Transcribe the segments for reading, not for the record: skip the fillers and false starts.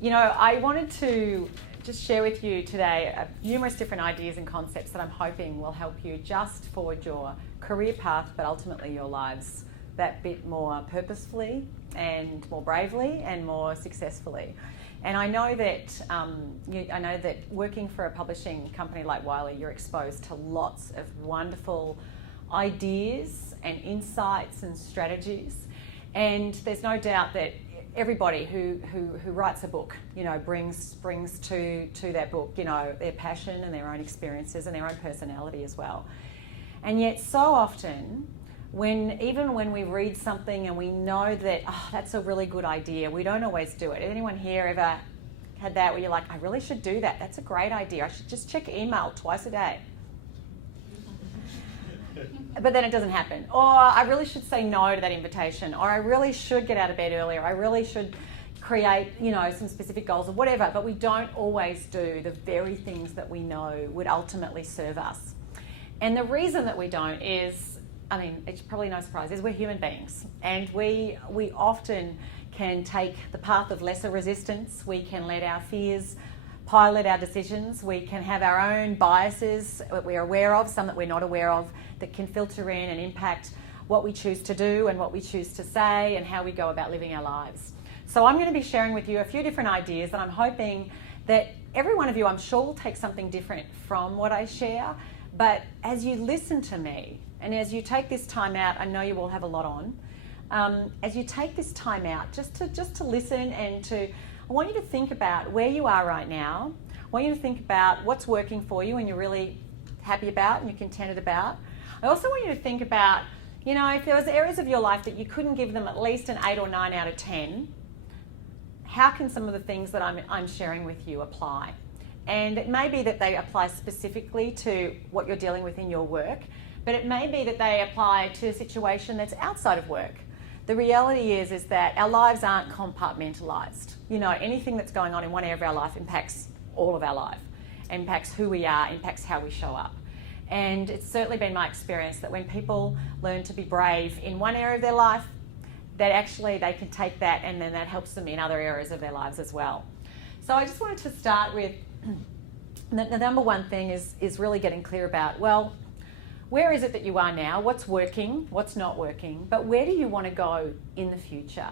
You know, I wanted to just share with you today numerous different ideas and concepts that I'm hoping will help you just forward your career path, but ultimately your lives that bit more purposefully and more bravely and more successfully. And I know that working for a publishing company like Wiley, you're exposed to lots of wonderful ideas and insights and strategies. And there's no doubt that everybody who writes a book, you know, brings to their book, you know, their passion and their own experiences and their own personality as well. And yet so often, even when we read something and we know that, oh, that's a really good idea, we don't always do it. Anyone here ever had that where you're like, I really should do that, that's a great idea, I should just check email twice a day? But then it doesn't happen. Or I really should say no to that invitation, or I really should get out of bed earlier, I really should create, you know, some specific goals or whatever, but we don't always do the very things that we know would ultimately serve us. And the reason that we don't is, I mean, it's probably no surprise, is we're human beings, and we often can take the path of lesser resistance. We can let our fears pilot our decisions. We can have our own biases that we're aware of, some that we're not aware of, that can filter in and impact what we choose to do and what we choose to say and how we go about living our lives. So I'm going to be sharing with you a few different ideas that I'm hoping that every one of you, I'm sure, will take something different from what I share. But as you listen to me and as you take this time out, I know you all have a lot on. As you take this time out, just to listen and I want you to think about where you are right now. I want you to think about what's working for you and you're really happy about and you're contented about. I also want you to think about, you know, if there was areas of your life that you couldn't give them at least an 8 or 9 out of 10, how can some of the things that I'm sharing with you apply? And it may be that they apply specifically to what you're dealing with in your work, but it may be that they apply to a situation that's outside of work. The reality is that our lives aren't compartmentalised. You know, anything that's going on in one area of our life impacts all of our life, impacts who we are, impacts how we show up. And it's certainly been my experience that when people learn to be brave in one area of their life, that actually they can take that and then that helps them in other areas of their lives as well. So I just wanted to start with the number one thing is really getting clear about, well, where is it that you are now? What's working? What's not working? But where do you want to go in the future?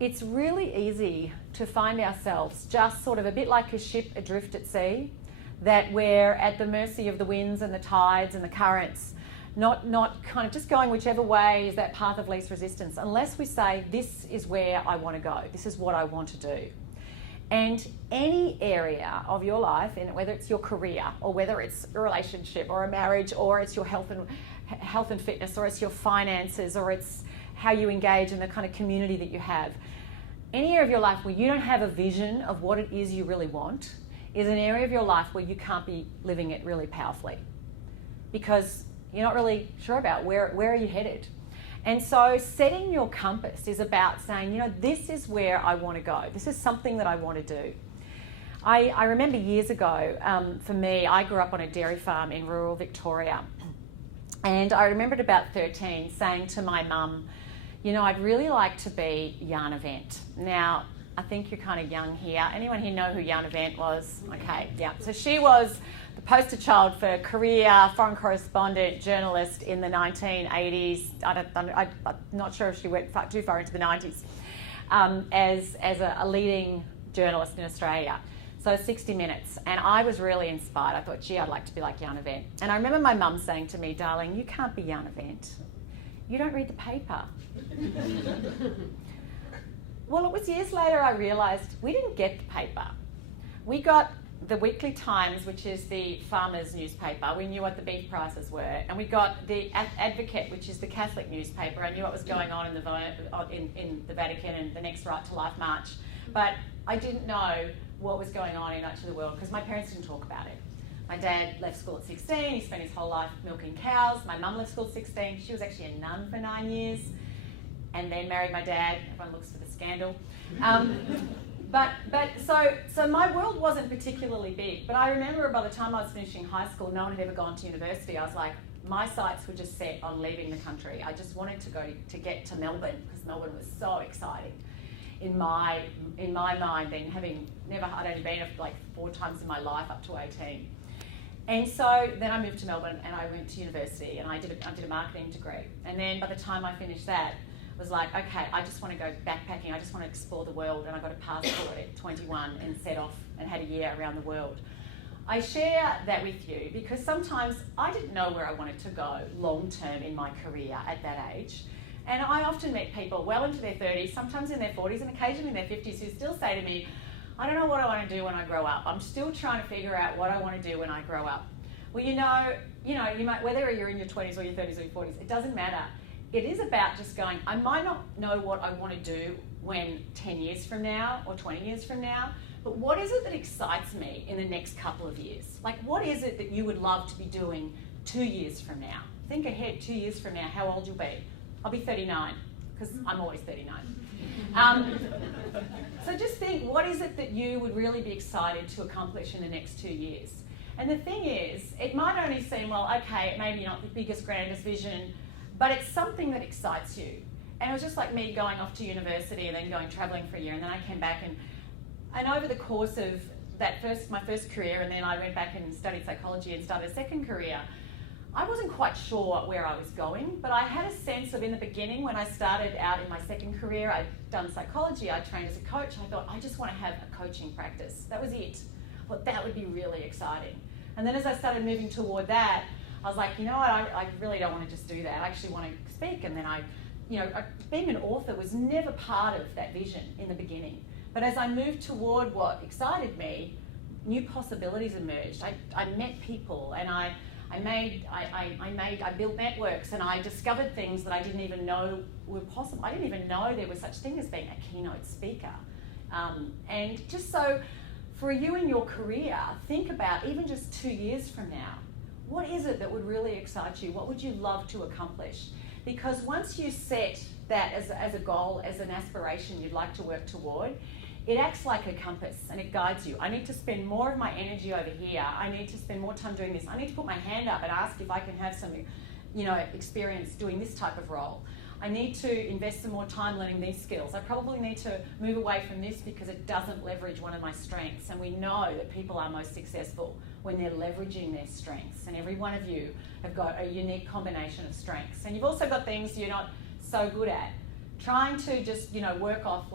It's really easy to find ourselves just sort of a bit like a ship adrift at sea, that we're at the mercy of the winds and the tides and the currents, not kind of just going whichever way is that path of least resistance, unless we say, this is where I want to go, this is what I want to do. And any area of your life, and whether it's your career or whether it's a relationship or a marriage or it's your health and fitness or it's your finances or it's how you engage in the kind of community that you have, any area of your life where you don't have a vision of what it is you really want is an area of your life where you can't be living it really powerfully because you're not really sure about where are you headed. And so setting your compass is about saying, you know, this is where I want to go. This is something that I want to do. I remember years ago, for me, I grew up on a dairy farm in rural Victoria. And I remembered about 13 saying to my mum, you know, I'd really like to be Yarn Event. Now, I think you're kind of young here. Anyone here know who Yarn Event was? Okay, yeah. So she was the poster child for career foreign correspondent journalist in the 1980s. I'm not sure if she went too far into the 90s as a leading journalist in Australia. So 60 Minutes. And I was really inspired. I thought, gee, I'd like to be like Yarn Event. And I remember my mum saying to me, darling, you can't be Yarn Event. You don't read the paper. Well, it was years later I realised we didn't get the paper. We got the Weekly Times, which is the farmers' newspaper. We knew what the beef prices were. And we got the Advocate, which is the Catholic newspaper. I knew what was going on in the Vatican and the next Right to Life March. But I didn't know what was going on in much of the world because my parents didn't talk about it. My dad left school at 16. He spent his whole life milking cows. My mum left school at 16. She was actually a nun for 9 years and then married my dad. Everyone looks for the scandal. So my world wasn't particularly big, but I remember by the time I was finishing high school, no one had ever gone to university. I was like, my sights were just set on leaving the country. I just wanted to get to Melbourne because Melbourne was so exciting. in my mind then, I'd only been like 4 times in my life up to 18. And so then I moved to Melbourne and I went to university and I did a marketing degree. And then by the time I finished that, I was like, okay, I just want to go backpacking. I just want to explore the world. And I got a passport at 21 and set off and had a year around the world. I share that with you because sometimes I didn't know where I wanted to go long term in my career at that age. And I often meet people well into their 30s, sometimes in their 40s and occasionally in their 50s who still say to me, I don't know what I want to do when I grow up. I'm still trying to figure out what I want to do when I grow up. Well, you might, whether you're in your 20s or your 30s or your 40s, it doesn't matter. It is about just going, I might not know what I want to do when 10 years from now or 20 years from now, but what is it that excites me in the next couple of years? Like, what is it that you would love to be doing 2 years from now? Think ahead, 2 years from now, how old you'll be. I'll be 39, because I'm always 39. So just think, what is it that you would really be excited to accomplish in the next 2 years? And the thing is, it might only seem, well, okay, maybe not the biggest, grandest vision, but it's something that excites you. And it was just like me going off to university and then going travelling for a year, and then I came back and over the course of my first career, and then I went back and studied psychology and started a second career, I wasn't quite sure where I was going, but I had a sense of, in the beginning, when I started out in my second career, I'd done psychology, I trained as a coach, I thought, I just want to have a coaching practice. That was it. I thought that would be really exciting. And then as I started moving toward that, I was like, you know what, I really don't want to just do that. I actually want to speak. And then being an author was never part of that vision in the beginning. But as I moved toward what excited me, new possibilities emerged. I met people and I built networks, and I discovered things that I didn't even know were possible. I didn't even know there was such thing as being a keynote speaker. And just so for you in your career, think about even just 2 years from now, what is it that would really excite you? What would you love to accomplish? Because once you set that as a goal, as an aspiration you'd like to work toward, it acts like a compass and it guides you. I need to spend more of my energy over here. I need to spend more time doing this. I need to put my hand up and ask if I can have some, experience doing this type of role. I need to invest some more time learning these skills. I probably need to move away from this because it doesn't leverage one of my strengths. And we know that people are most successful when they're leveraging their strengths. And every one of you have got a unique combination of strengths. And you've also got things you're not so good at. Trying to just, work off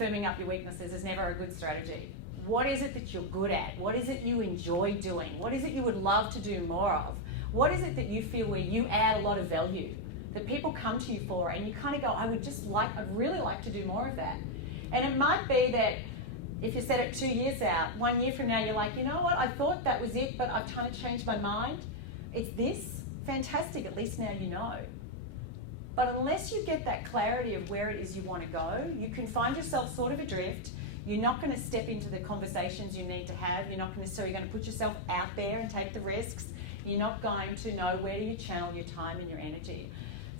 firming up your weaknesses is never a good strategy. What is it that you're good at? What is it you enjoy doing? What is it you would love to do more of? What is it that you feel where you add a lot of value, that people come to you for, and you kind of go, I'd really like to do more of that. And it might be that if you set it 2 years out, 1 year from now, you're like, you know what, I thought that was it, but I've kind of changed my mind. It's this. Fantastic, at least now you know. But unless you get that clarity of where it is you want to go, you can find yourself sort of adrift. You're not going to step into the conversations you need to have. You're not necessarily going to put yourself out there and take the risks. You're not going to know where do you channel your time and your energy.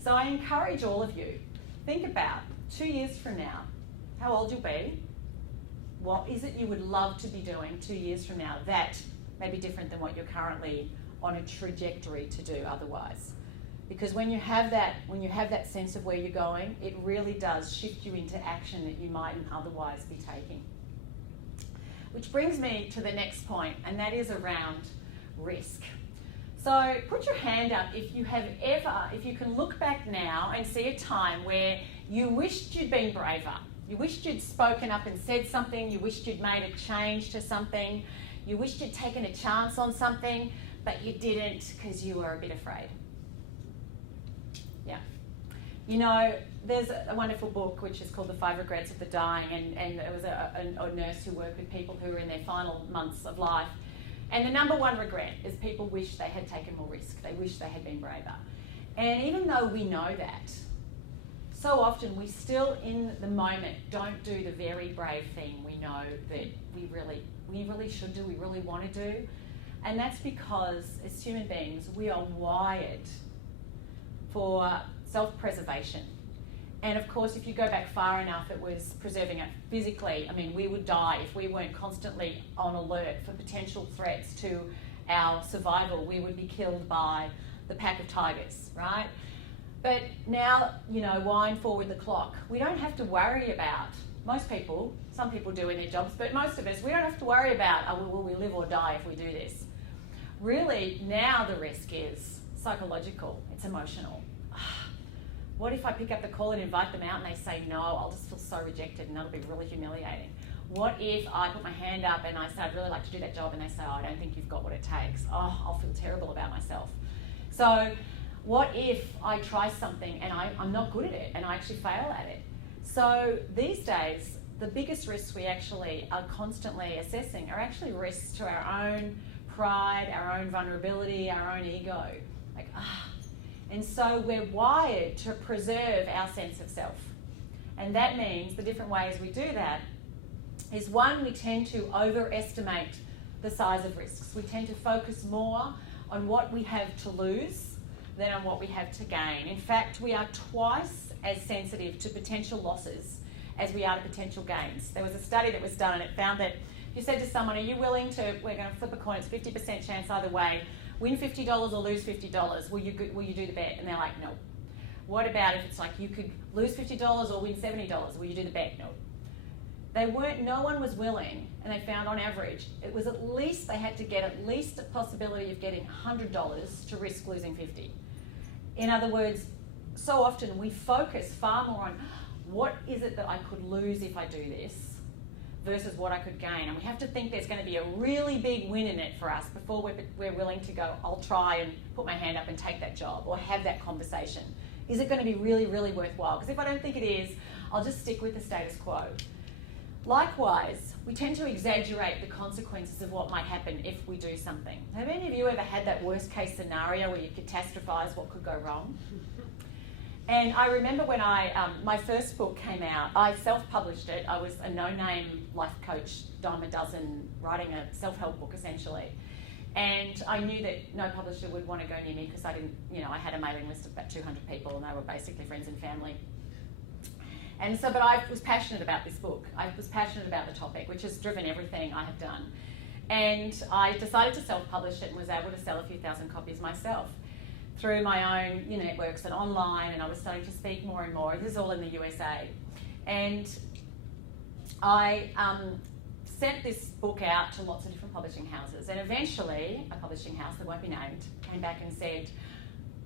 So I encourage all of you, think about 2 years from now, how old you'll be. What is it you would love to be doing 2 years from now that may be different than what you're currently on a trajectory to do otherwise? Because when you have that sense of where you're going, it really does shift you into action that you mightn't otherwise be taking. Which brings me to the next point, and that is around risk. So put your hand up if you can look back now and see a time where you wished you'd been braver. You wished you'd spoken up and said something. You wished you'd made a change to something. You wished you'd taken a chance on something, but you didn't because you were a bit afraid. Yeah. There's a wonderful book which is called The 5 Regrets of the Dying, and it was a nurse who worked with people who were in their final months of life. And the number one regret is people wish they had taken more risk. They wish they had been braver. And even though we know that, so often we still in the moment don't do the very brave thing we know that we really should do, we really want to do. And that's because as human beings, we are wired for self-preservation. And of course, if you go back far enough, it was preserving it physically. I mean, we would die if we weren't constantly on alert for potential threats to our survival. We would be killed by the pack of tigers, right? But now, wind forward the clock. We don't have to worry about Most people, some people do in their jobs, but most of us, we don't have to worry about, will we live or die if we do this? Really, now the risk is psychological, it's emotional. What if I pick up the call and invite them out and they say no? I'll just feel so rejected and that'll be really humiliating. What if I put my hand up and I say I'd really like to do that job and they say, oh, I don't think you've got what it takes. Oh, I'll feel terrible about myself. So what if I try something and I'm not good at it and I actually fail at it? So these days, the biggest risks we actually are constantly assessing are actually risks to our own pride, our own vulnerability, our own ego. And so we're wired to preserve our sense of self. And that means the different ways we do that is, one, we tend to overestimate the size of risks. We tend to focus more on what we have to lose than on what we have to gain. In fact, we are twice as sensitive to potential losses as we are to potential gains. There was a study that was done and it found that if you said to someone, are you willing to, we're going to flip a coin, it's 50% chance either way, win $50 or lose $50, will you do the bet? And they're like, no. What about if it's like you could lose $50 or win $70, will you do the bet? No. No one was willing, and they found on average, it was at least, they had to get at least a possibility of getting $100 to risk losing 50. In other words, so often we focus far more on what is it that I could lose if I do this versus what I could gain. And we have to think there's going to be a really big win in it for us before we're willing to go, I'll try and put my hand up and take that job or have that conversation. Is it going to be really, really worthwhile? Because if I don't think it is, I'll just stick with the status quo. Likewise, we tend to exaggerate the consequences of what might happen if we do something. Have any of you ever had that worst case scenario where you catastrophize what could go wrong? And I remember when my first book came out, I self-published it. I was a no-name life coach, dime a dozen, writing a self-help book essentially. And I knew that no publisher would want to go near me because I didn't, I had a mailing list of about 200 people and they were basically friends and family. And so, but I was passionate about this book. I was passionate about the topic, which has driven everything I have done. And I decided to self-publish it and was able to sell a few thousand copies myself through my own networks and online, and I was starting to speak more and more. This is all in the USA. And I sent this book out to lots of different publishing houses, and eventually a publishing house that won't be named came back and said,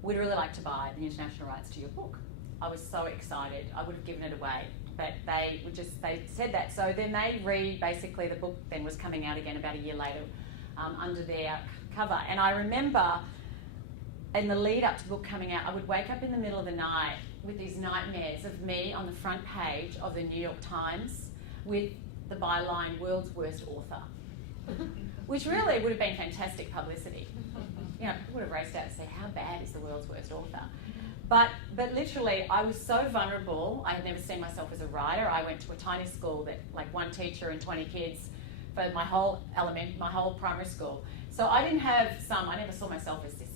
we'd really like to buy the international rights to your book. I was so excited. I would have given it away, but they said that. So then basically the book then was coming out again about a year later under their cover. And I remember in the lead up to the book coming out, I would wake up in the middle of the night with these nightmares of me on the front page of the New York Times with the byline, world's worst author, which really would have been fantastic publicity. People would have raced out and said, how bad is the world's worst author? But literally, I was so vulnerable. I had never seen myself as a writer. I went to a tiny school that, like, one teacher and 20 kids for my whole primary school. So I never saw myself as this,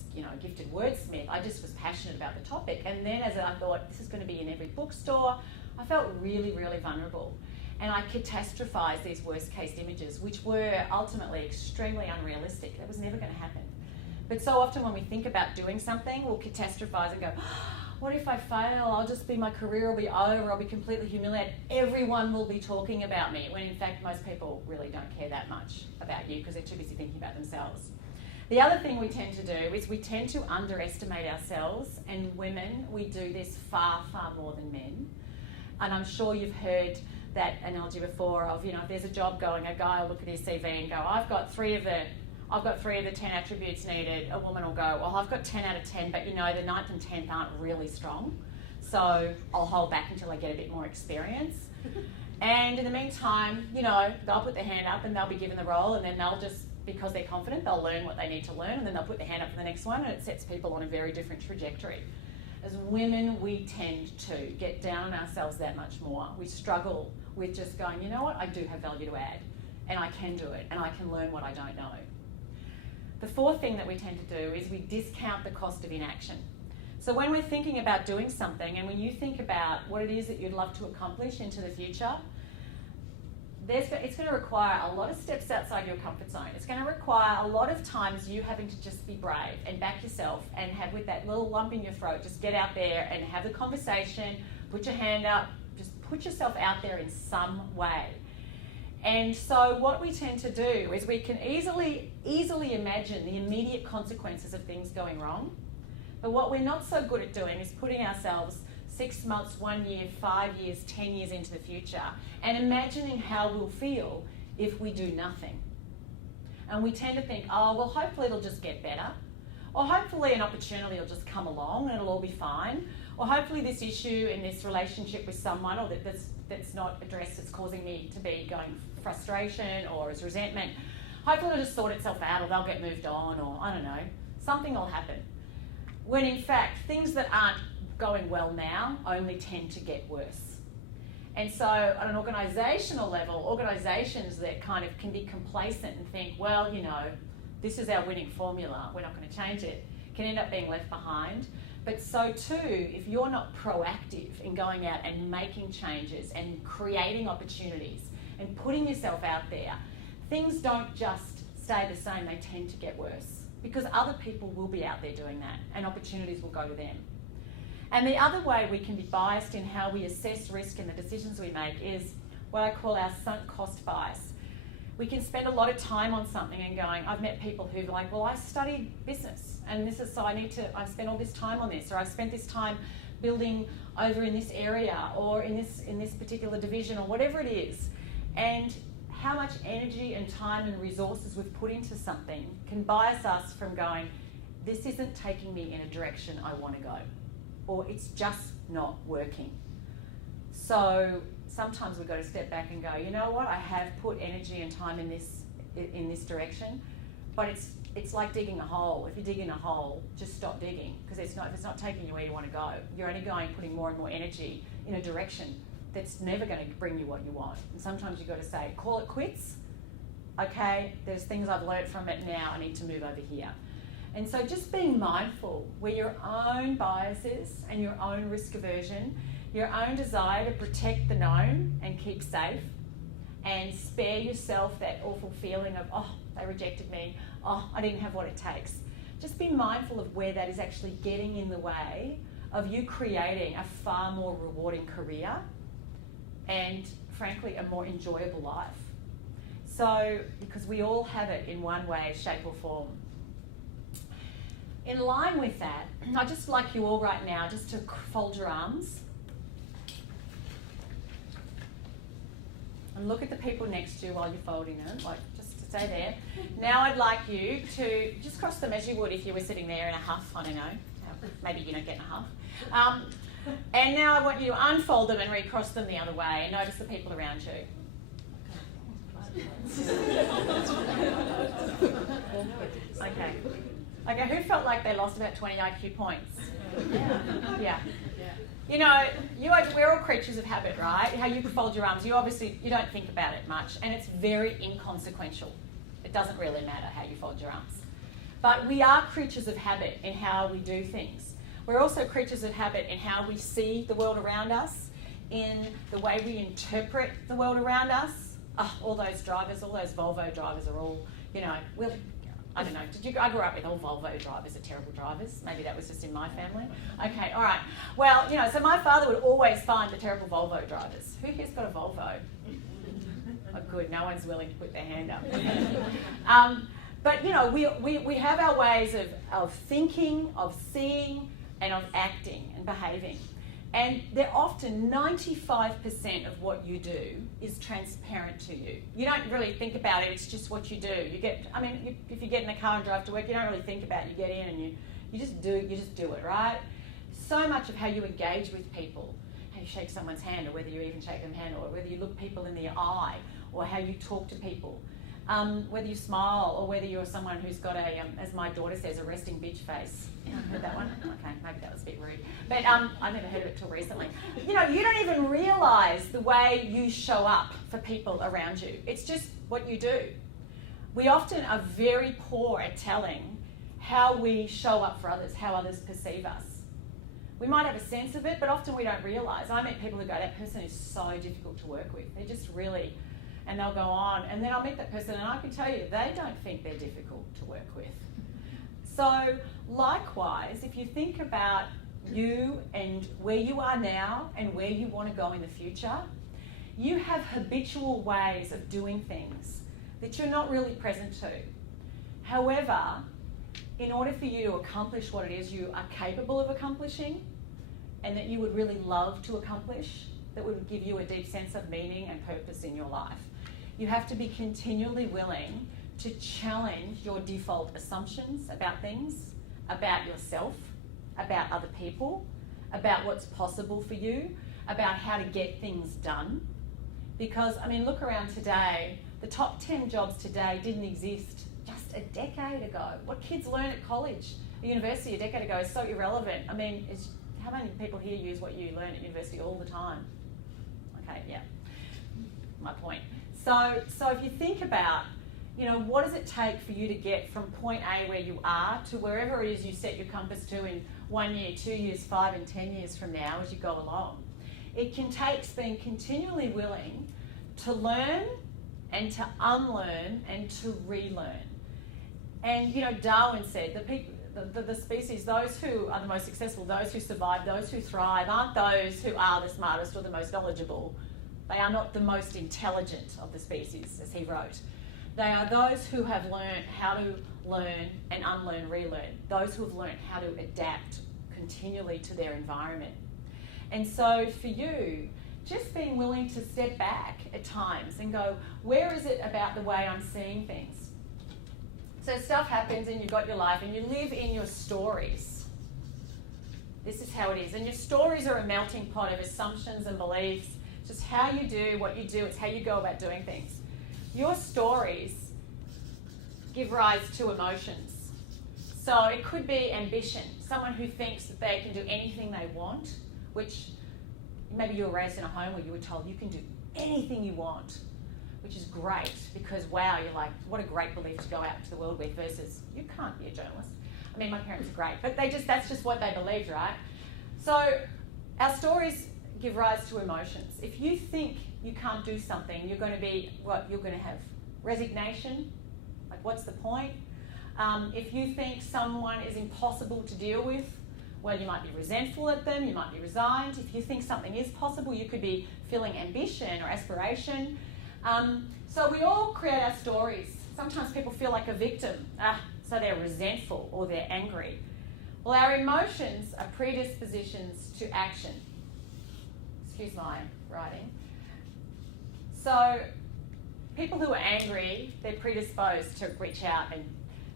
gifted wordsmith. I just was passionate about the topic. And then as I thought, this is going to be in every bookstore, I felt really, really vulnerable. And I catastrophized these worst case images, which were ultimately extremely unrealistic. That was never going to happen. But so often when we think about doing something, we'll catastrophize and go, what if I fail? My career will be over, I'll be completely humiliated. Everyone will be talking about me, when in fact most people really don't care that much about you because they're too busy thinking about themselves. The other thing we tend to do is we tend to underestimate ourselves, and women, we do this far, far more than men. And I'm sure you've heard that analogy before of, if there's a job going, a guy will look at his CV and go, I've got three of the 10 attributes needed. A woman will go, well, I've got 10 out of 10, but the 9th and 10th aren't really strong. So I'll hold back until I get a bit more experience. And in the meantime, they'll put their hand up and they'll be given the role, and then they'll just, because they're confident, they'll learn what they need to learn, and then they'll put their hand up for the next one, and it sets people on a very different trajectory. As women, we tend to get down on ourselves that much more. We struggle with just going, you know what, I do have value to add, and I can do it, and I can learn what I don't know. The fourth thing that we tend to do is we discount the cost of inaction. So when we're thinking about doing something, and when you think about what it is that you'd love to accomplish into the future, it's going to require a lot of steps outside your comfort zone. It's going to require a lot of times you having to just be brave and back yourself and have, with that little lump in your throat, just get out there and have the conversation, put your hand up, just put yourself out there in some way. And so what we tend to do is we can easily imagine the immediate consequences of things going wrong. But what we're not so good at doing is putting ourselves 6 months, 1 year, 5 years, 10 years into the future and imagining how we'll feel if we do nothing. And we tend to think, oh, well, hopefully it'll just get better. Or hopefully an opportunity will just come along and it'll all be fine. Or hopefully this issue in this relationship with someone or that's not addressed, that's causing me to be going frustration or as resentment, hopefully it'll just sort itself out or they'll get moved on or I don't know, something will happen. When in fact, things that aren't going well now only tend to get worse. And so on an organisational level, organisations that kind of can be complacent and think, well, you know, this is our winning formula, we're not going to change it, can end up being left behind. But so too, if you're not proactive in going out and making changes and creating opportunities and putting yourself out there, things don't just stay the same, they tend to get worse because other people will be out there doing that and opportunities will go to them. And the other way we can be biased in how we assess risk and the decisions we make is what I call our sunk cost bias. We can spend a lot of time on something and going, I've met people who are like, well, I studied business and this is so I spent all this time on this, or I've spent this time building over in this area or in this particular division or whatever it is. And how much energy and time and resources we've put into something can bias us from going, this isn't taking me in a direction I want to go, or it's just not working. So sometimes we've got to step back and go, you know what, I have put energy and time in this direction, but it's like digging a hole. If you dig in a hole, just stop digging, because if it's not taking you where you want to go, you're only putting more and more energy in a direction that's never going to bring you what you want. And sometimes you've got to say, call it quits. Okay, there's things I've learned from it now, I need to move over here. And so just being mindful where your own biases and your own risk aversion, your own desire to protect the known and keep safe and spare yourself that awful feeling of, oh, they rejected me, oh, I didn't have what it takes. Just be mindful of where that is actually getting in the way of you creating a far more rewarding career and, frankly, a more enjoyable life. So, because we all have it in one way, shape or form. In line with that, I'd just like you all right now just to fold your arms and look at the people next to you while you're folding them, like just to stay there. Now I'd like you to just cross them as you would if you were sitting there in a huff, I don't know, maybe you don't get in a huff. And now I want you to unfold them and recross them the other way and notice the people around you. Okay, who felt like they lost about 20 IQ points? Yeah. You know, we're all creatures of habit, right? How you fold your arms, you don't think about it much, and it's very inconsequential. It doesn't really matter how you fold your arms. But we are creatures of habit in how we do things. We're also creatures of habit in how we see the world around us, in the way we interpret the world around us. Oh, all those Volvo drivers are all, I don't know. I grew up with all Volvo drivers are terrible drivers. Maybe that was just in my family. Okay, all right. Well, so my father would always find the terrible Volvo drivers. Who here's got a Volvo? Oh, good. No one's willing to put their hand up. But, we have our ways of thinking, of seeing, and of acting and behaving. And they're often 95% of what you do is transparent to you. You don't really think about it, it's just what you do. If you get in a car and drive to work, you don't really think about it. You get in and you just do it, right? So much of how you engage with people, how you shake someone's hand, or whether you even shake their hand, or whether you look people in the eye, or how you talk to people, whether you smile, or whether you're someone who's got as my daughter says, a resting bitch face. Heard that one? Okay, maybe that was a bit rude. But I never heard of it till recently. You don't even realise the way you show up for people around you. It's just what you do. We often are very poor at telling how we show up for others, how others perceive us. We might have a sense of it, but often we don't realise. I meet people who go, that person is so difficult to work with. They're just really... And they'll go on, and then I'll meet that person, and I can tell you, they don't think they're difficult to work with. So, likewise, if you think about you and where you are now and where you want to go in the future, you have habitual ways of doing things that you're not really present to. However, in order for you to accomplish what it is you are capable of accomplishing and that you would really love to accomplish, that would give you a deep sense of meaning and purpose in your life, you have to be continually willing to challenge your default assumptions about things, about yourself, about other people, about what's possible for you, about how to get things done. Because, I mean, look around today, the top 10 jobs today didn't exist just a decade ago. What kids learn at college, at university a decade ago is so irrelevant. I mean, how many people here use what you learn at university all the time? Okay, yeah, my point. So if you think about, what does it take for you to get from point A where you are to wherever it is you set your compass to in 1 year, 2 years, 5 and 10 years from now as you go along? It can take being continually willing to learn and to unlearn and to relearn. And Darwin said the species, those who are the most successful, those who survive, those who thrive, aren't those who are the smartest or the most knowledgeable. They are not the most intelligent of the species, as he wrote. They are those who have learned how to learn and unlearn, relearn. Those who have learned how to adapt continually to their environment. And so for you, just being willing to step back at times and go, where is it about the way I'm seeing things? So stuff happens and you've got your life and you live in your stories. This is how it is. And your stories are a melting pot of assumptions and beliefs. It's just how you do what you do. It's how you go about doing things. Your stories give rise to emotions. So it could be ambition. Someone who thinks that they can do anything they want, which maybe you were raised in a home where you were told you can do anything you want, which is great because, wow, you're like, what a great belief to go out into the world with versus you can't be a journalist. I mean, my parents are great, but that's just what they believed, right? So our stories give rise to emotions. If you think you can't do something, you're going to have resignation, like what's the point? If you think someone is impossible to deal with, well, you might be resentful at them, you might be resigned. If you think something is possible, you could be feeling ambition or aspiration. So we all create our stories. Sometimes people feel like a victim, so they're resentful or they're angry. Well, our emotions are predispositions to action. Excuse my writing. So people who are angry, they're predisposed to reach out and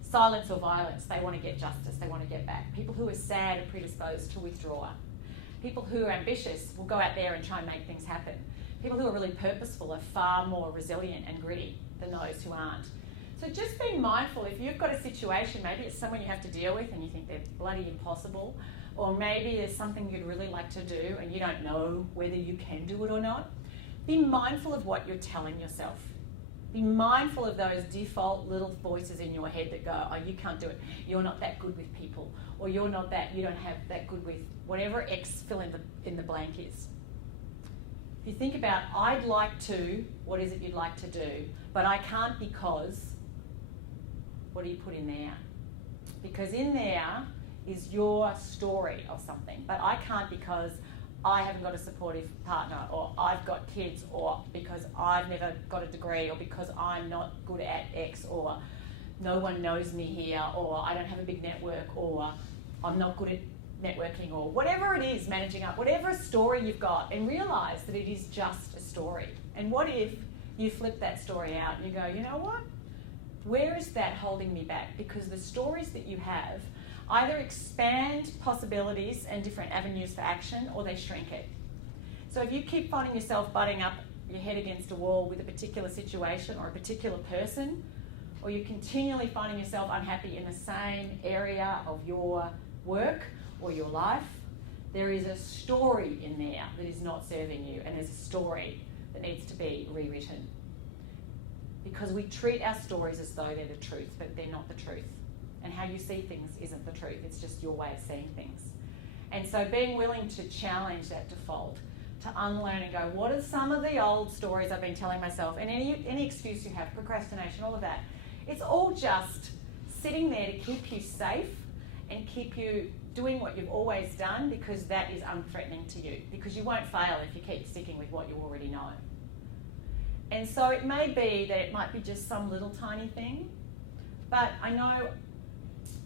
silence or violence. They want to get justice, they want to get back. People who are sad are predisposed to withdraw. People who are ambitious will go out there and try and make things happen. People who are really purposeful are far more resilient and gritty than those who aren't. So just be mindful, if you've got a situation, maybe it's someone you have to deal with and you think they're bloody impossible, or maybe there's something you'd really like to do and you don't know whether you can do it or not, be mindful of what you're telling yourself. Be mindful of those default little voices in your head that go, oh, you can't do it, you're not that good with people, or you don't have that good with whatever X fill in the blank is. If you think about, I'd like to, what is it you'd like to do, but I can't because, what do you put in there? Because in there is your story of something, but I can't because I haven't got a supportive partner, or I've got kids, or because I've never got a degree, or because I'm not good at X, or no one knows me here, or I don't have a big network, or I'm not good at networking, or whatever it is, managing up, whatever story you've got, and realise that it is just a story. And what if you flip that story out and you go, you know what? Where is that holding me back? Because the stories that you have either expand possibilities and different avenues for action, or they shrink it. So if you keep finding yourself butting up your head against a wall with a particular situation or a particular person, or you're continually finding yourself unhappy in the same area of your work or your life, there is a story in there that is not serving you, and there's a story that needs to be rewritten. Because we treat our stories as though they're the truth, but they're not the truth. And how you see things isn't the truth, it's just your way of seeing things. And so being willing to challenge that default, to unlearn and go, what are some of the old stories I've been telling myself, and any excuse you have, procrastination, all of that, it's all just sitting there to keep you safe and keep you doing what you've always done because that is unthreatening to you, because you won't fail if you keep sticking with what you already know. And so it may be that it might be just some little tiny thing, but I know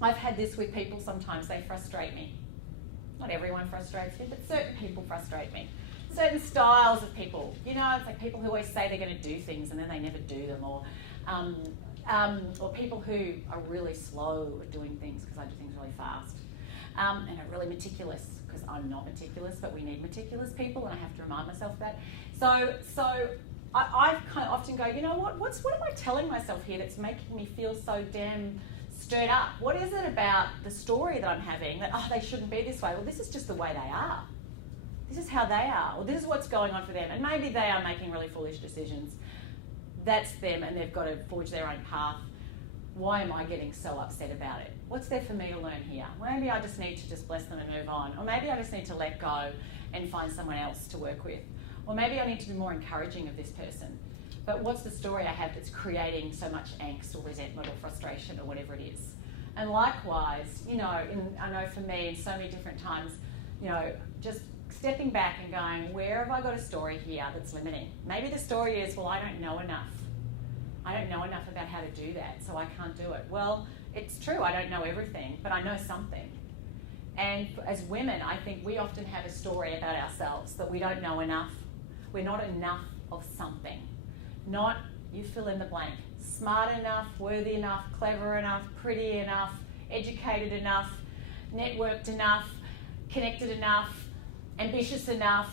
I've had this with people sometimes. They frustrate me. Not everyone frustrates me, but certain people frustrate me. Certain styles of people. You know, it's like people who always say they're going to do things and then they never do them, or people who are really slow at doing things because I do things really fast, and are really meticulous because I'm not meticulous, but we need meticulous people, and I have to remind myself of that. So I kind of often go, you know what am I telling myself here that's making me feel so damn stirred up? What is it about the story that I'm having that, oh, they shouldn't be this way? Well, this is just the way they are. This is how they are. Or this is what's going on for them. And maybe they are making really foolish decisions. That's them, and they've got to forge their own path. Why am I getting so upset about it? What's there for me to learn here? Maybe I just need to just bless them and move on. Or maybe I just need to let go and find someone else to work with. Or maybe I need to be more encouraging of this person. But what's the story I have that's creating so much angst or resentment or frustration or whatever it is? And likewise, you know, I know for me in so many different times, you know, just stepping back and going, where have I got a story here that's limiting? Maybe the story is, well, I don't know enough. I don't know enough about how to do that, so I can't do it. Well, it's true, I don't know everything, but I know something. And as women, I think we often have a story about ourselves that we don't know enough. We're not enough of something. Not, you fill in the blank, smart enough, worthy enough, clever enough, pretty enough, educated enough, networked enough, connected enough, ambitious enough,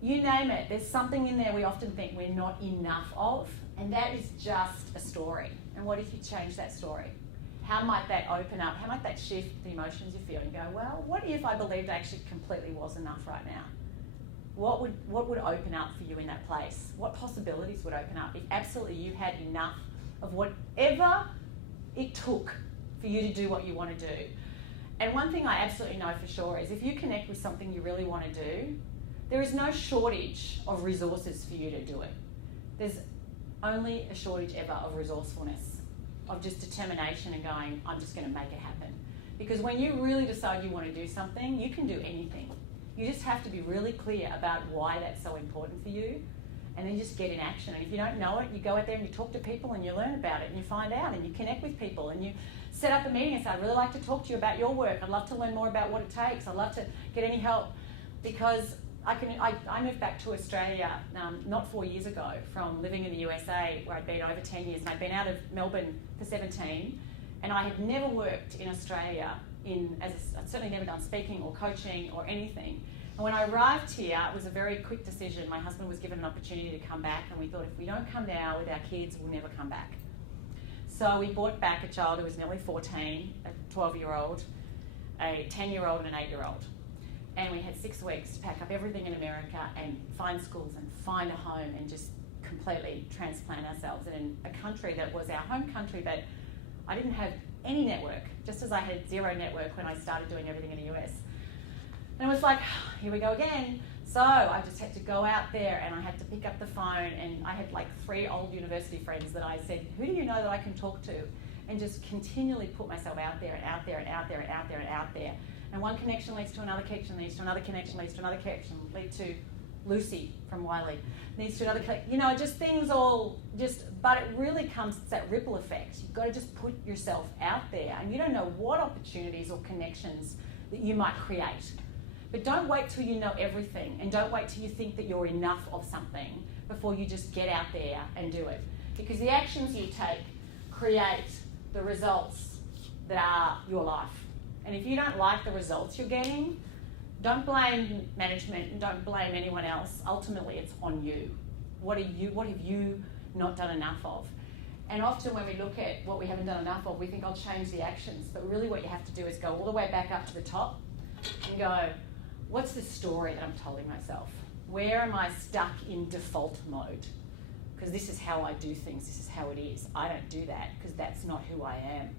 you name it. There's something in there we often think we're not enough of, and that is just a story. And what if you change that story? How might that open up? How might that shift the emotions you feel and go, well, what if I believed I actually completely was enough right now? What would open up for you in that place? What possibilities would open up if absolutely you had enough of whatever it took for you to do what you want to do? And one thing I absolutely know for sure is if you connect with something you really want to do, there is no shortage of resources for you to do it. There's only a shortage ever of resourcefulness, of just determination and going, I'm just going to make it happen. Because when you really decide you want to do something, you can do anything. You just have to be really clear about why that's so important for you, and then just get in action. And if you don't know it, you go out there and you talk to people and you learn about it and you find out and you connect with people and you set up a meeting and say, I'd really like to talk to you about your work. I'd love to learn more about what it takes. I'd love to get any help, because I moved back to Australia not 4 years ago from living in the USA where I'd been over 10 years, and I'd been out of Melbourne for 17, and I had never worked in Australia I'd certainly never done speaking or coaching or anything. And when I arrived here, it was a very quick decision. My husband was given an opportunity to come back, and we thought if we don't come now with our kids, we'll never come back. So we brought back a child who was nearly 14, a 12-year-old, a 10-year-old and an 8-year-old. And we had 6 weeks to pack up everything in America and find schools and find a home and just completely transplant ourselves in a country that was our home country, but I didn't have any network, just as I had zero network when I started doing everything in the US. And it was like, here we go again. So I just had to go out there and I had to pick up the phone, and I had like 3 old university friends that I said, who do you know that I can talk to? And just continually put myself out there and out there and out there and out there and out there. And one connection leads to another connection, leads to another connection, leads to another connection, lead to Lucy from Wiley, leads to another connection. You know, just things all but it really comes, it's that ripple effect. You've got to just put yourself out there, and you don't know what opportunities or connections that you might create. But don't wait till you know everything, and don't wait till you think that you're enough of something before you just get out there and do it. Because the actions you take create the results that are your life. And if you don't like the results you're getting, don't blame management and don't blame anyone else. Ultimately, it's on you. What have you not done enough of? And often when we look at what we haven't done enough of, we think, I'll change the actions. But really what you have to do is go all the way back up to the top and go, what's the story that I'm telling myself? Where am I stuck in default mode? Because this is how I do things. This is how it is. I don't do that because that's not who I am.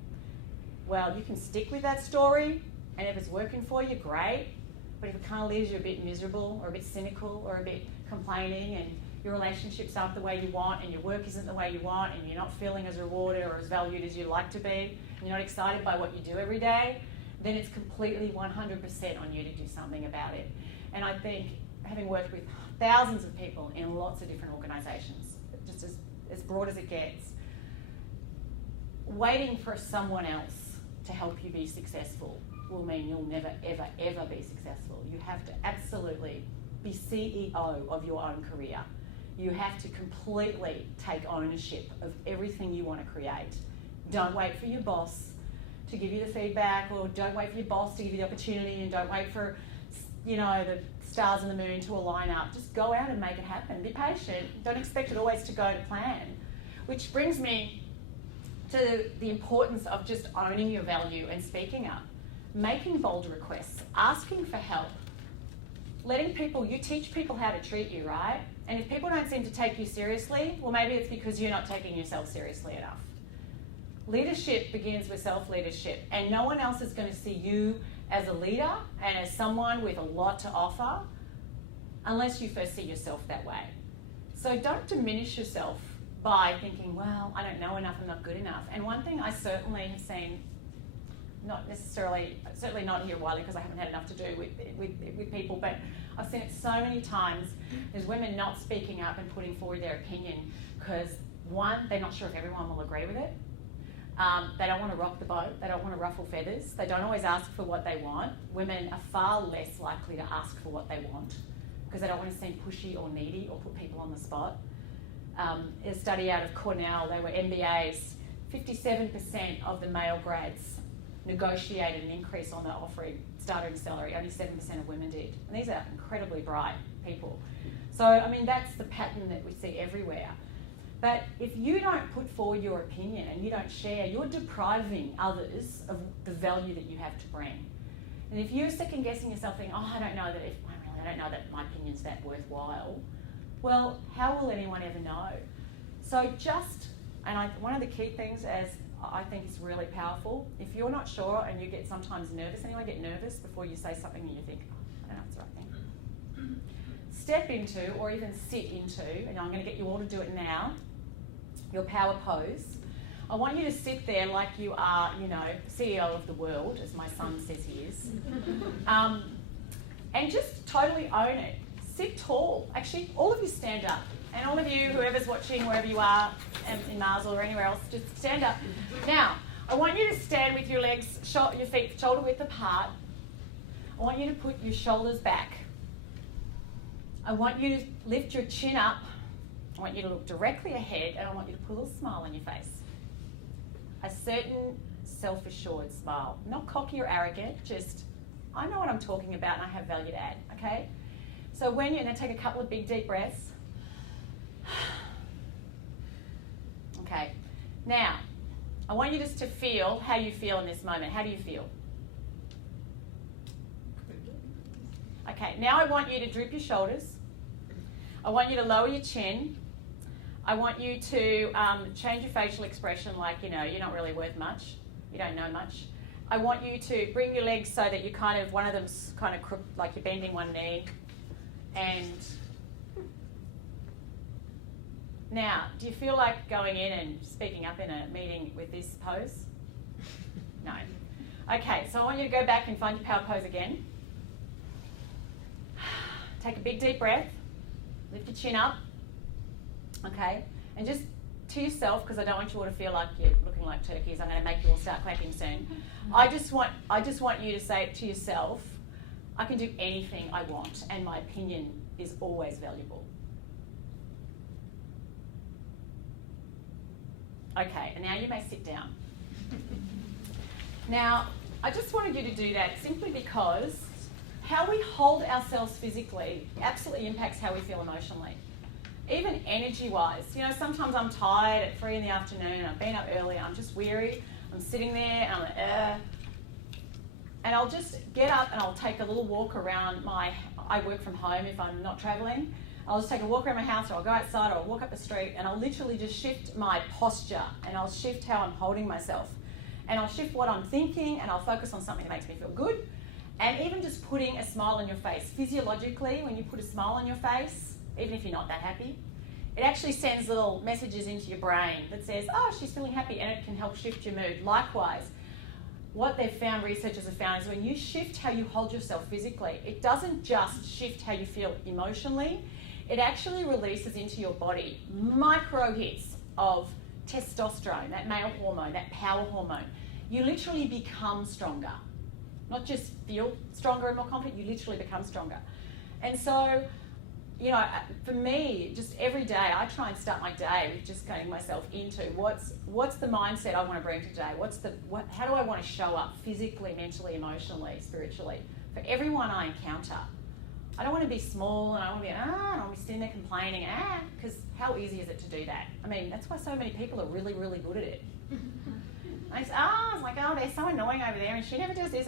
Well, you can stick with that story, and if it's working for you, great. But if it kind of leaves you a bit miserable or a bit cynical or a bit complaining, and your relationships aren't the way you want, and your work isn't the way you want, and you're not feeling as rewarded or as valued as you'd like to be, and you're not excited by what you do every day, then it's completely 100% on you to do something about it. And I think, having worked with thousands of people in lots of different organisations, just as broad as it gets, waiting for someone else to help you be successful will mean you'll never, ever, ever be successful. You have to absolutely be CEO of your own career. You have to completely take ownership of everything you want to create. Don't wait for your boss to give you the feedback, or don't wait for your boss to give you the opportunity, and don't wait for, you know, the stars and the moon to align up. Just go out and make it happen. Be patient. Don't expect it always to go to plan. Which brings me to the importance of just owning your value and speaking up. Making bold requests, asking for help, letting people, you teach people how to treat you, right? And if people don't seem to take you seriously, well, maybe it's because you're not taking yourself seriously enough. Leadership begins with self-leadership, and no one else is going to see you as a leader and as someone with a lot to offer unless you first see yourself that way. So don't diminish yourself by thinking, well, I don't know enough, I'm not good enough. And one thing I certainly have seen, not necessarily, certainly not here at Wiley because I haven't had enough to do with people, but I've seen it so many times, is women not speaking up and putting forward their opinion because, one, they're not sure if everyone will agree with it. They don't want to rock the boat. They don't want to ruffle feathers. They don't always ask for what they want. Women are far less likely to ask for what they want because they don't want to seem pushy or needy or put people on the spot. A study out of Cornell, they were MBAs, 57% of the male grads negotiated an increase on their offering starting salary. Only 7% of women did. And these are incredibly bright people. So, I mean, that's the pattern that we see everywhere. But if you don't put forward your opinion and you don't share, you're depriving others of the value that you have to bring. And if you're second guessing yourself thinking, oh, I don't know that my opinion's that worthwhile, well, how will anyone ever know? So one of the key things, as I think is really powerful, if you're not sure and you get sometimes nervous, anyone get nervous before you say something and you think, oh, I don't know if it's the right thing? Step into, or even sit into, and I'm going to get you all to do it now, your power pose. I want you to sit there like you are, you know, CEO of the world, as my son says he is, and just totally own it. Sit tall. Actually, all of you stand up. And all of you, whoever's watching, wherever you are, in Mars or anywhere else, just stand up. Now, I want you to stand with your legs, your feet shoulder width apart. I want you to put your shoulders back. I want you to lift your chin up. I want you to look directly ahead, and I want you to put a little smile on your face. A certain self-assured smile. Not cocky or arrogant, just, I know what I'm talking about and I have value to add, okay? So when you're going to take a couple of big deep breaths. Okay, now, I want you just to feel how you feel in this moment. How do you feel? Okay, now I want you to droop your shoulders. I want you to lower your chin. I want you to change your facial expression like, you know, you're not really worth much. You don't know much. I want you to bring your legs so that you kind of, one of them's kind of crooked, like you're bending one knee. And now, do you feel like going in and speaking up in a meeting with this pose? No. Okay, so I want you to go back and find your power pose again. Take a big deep breath. Lift your chin up. Okay, and just to yourself, because I don't want you all to feel like you're looking like turkeys. I'm going to make you all start clapping soon. I just want you to say to yourself, I can do anything I want, and my opinion is always valuable. Okay, and now you may sit down. Now, I just wanted you to do that simply because how we hold ourselves physically absolutely impacts how we feel emotionally. Even energy-wise, you know, sometimes I'm tired at 3 in the afternoon and I've been up early and I'm just weary. I'm sitting there and I'm like, and I'll just get up and I'll take a little walk around I work from home if I'm not travelling. I'll just take a walk around my house, or I'll go outside, or I'll walk up the street, and I'll literally just shift my posture, and I'll shift how I'm holding myself. And I'll shift what I'm thinking, and I'll focus on something that makes me feel good. And even just putting a smile on your face. Physiologically, when you put a smile on your face, even if you're not that happy, it actually sends little messages into your brain that says, oh, she's feeling happy, and it can help shift your mood. Likewise, what they've found, researchers have found, is when you shift how you hold yourself physically, it doesn't just shift how you feel emotionally, it actually releases into your body micro hits of testosterone, that male hormone, that power hormone. You literally become stronger. Not just feel stronger and more confident, you literally become stronger. And so, you know, for me, just every day, I try and start my day with just getting myself into what's the mindset I want to bring today? How do I want to show up physically, mentally, emotionally, spiritually for everyone I encounter? I don't want to be small and I don't want to be, I don't want to be sitting there complaining, because how easy is it to do that? I mean, that's why so many people are really, really good at it. It's like, they're so annoying over there and she never does this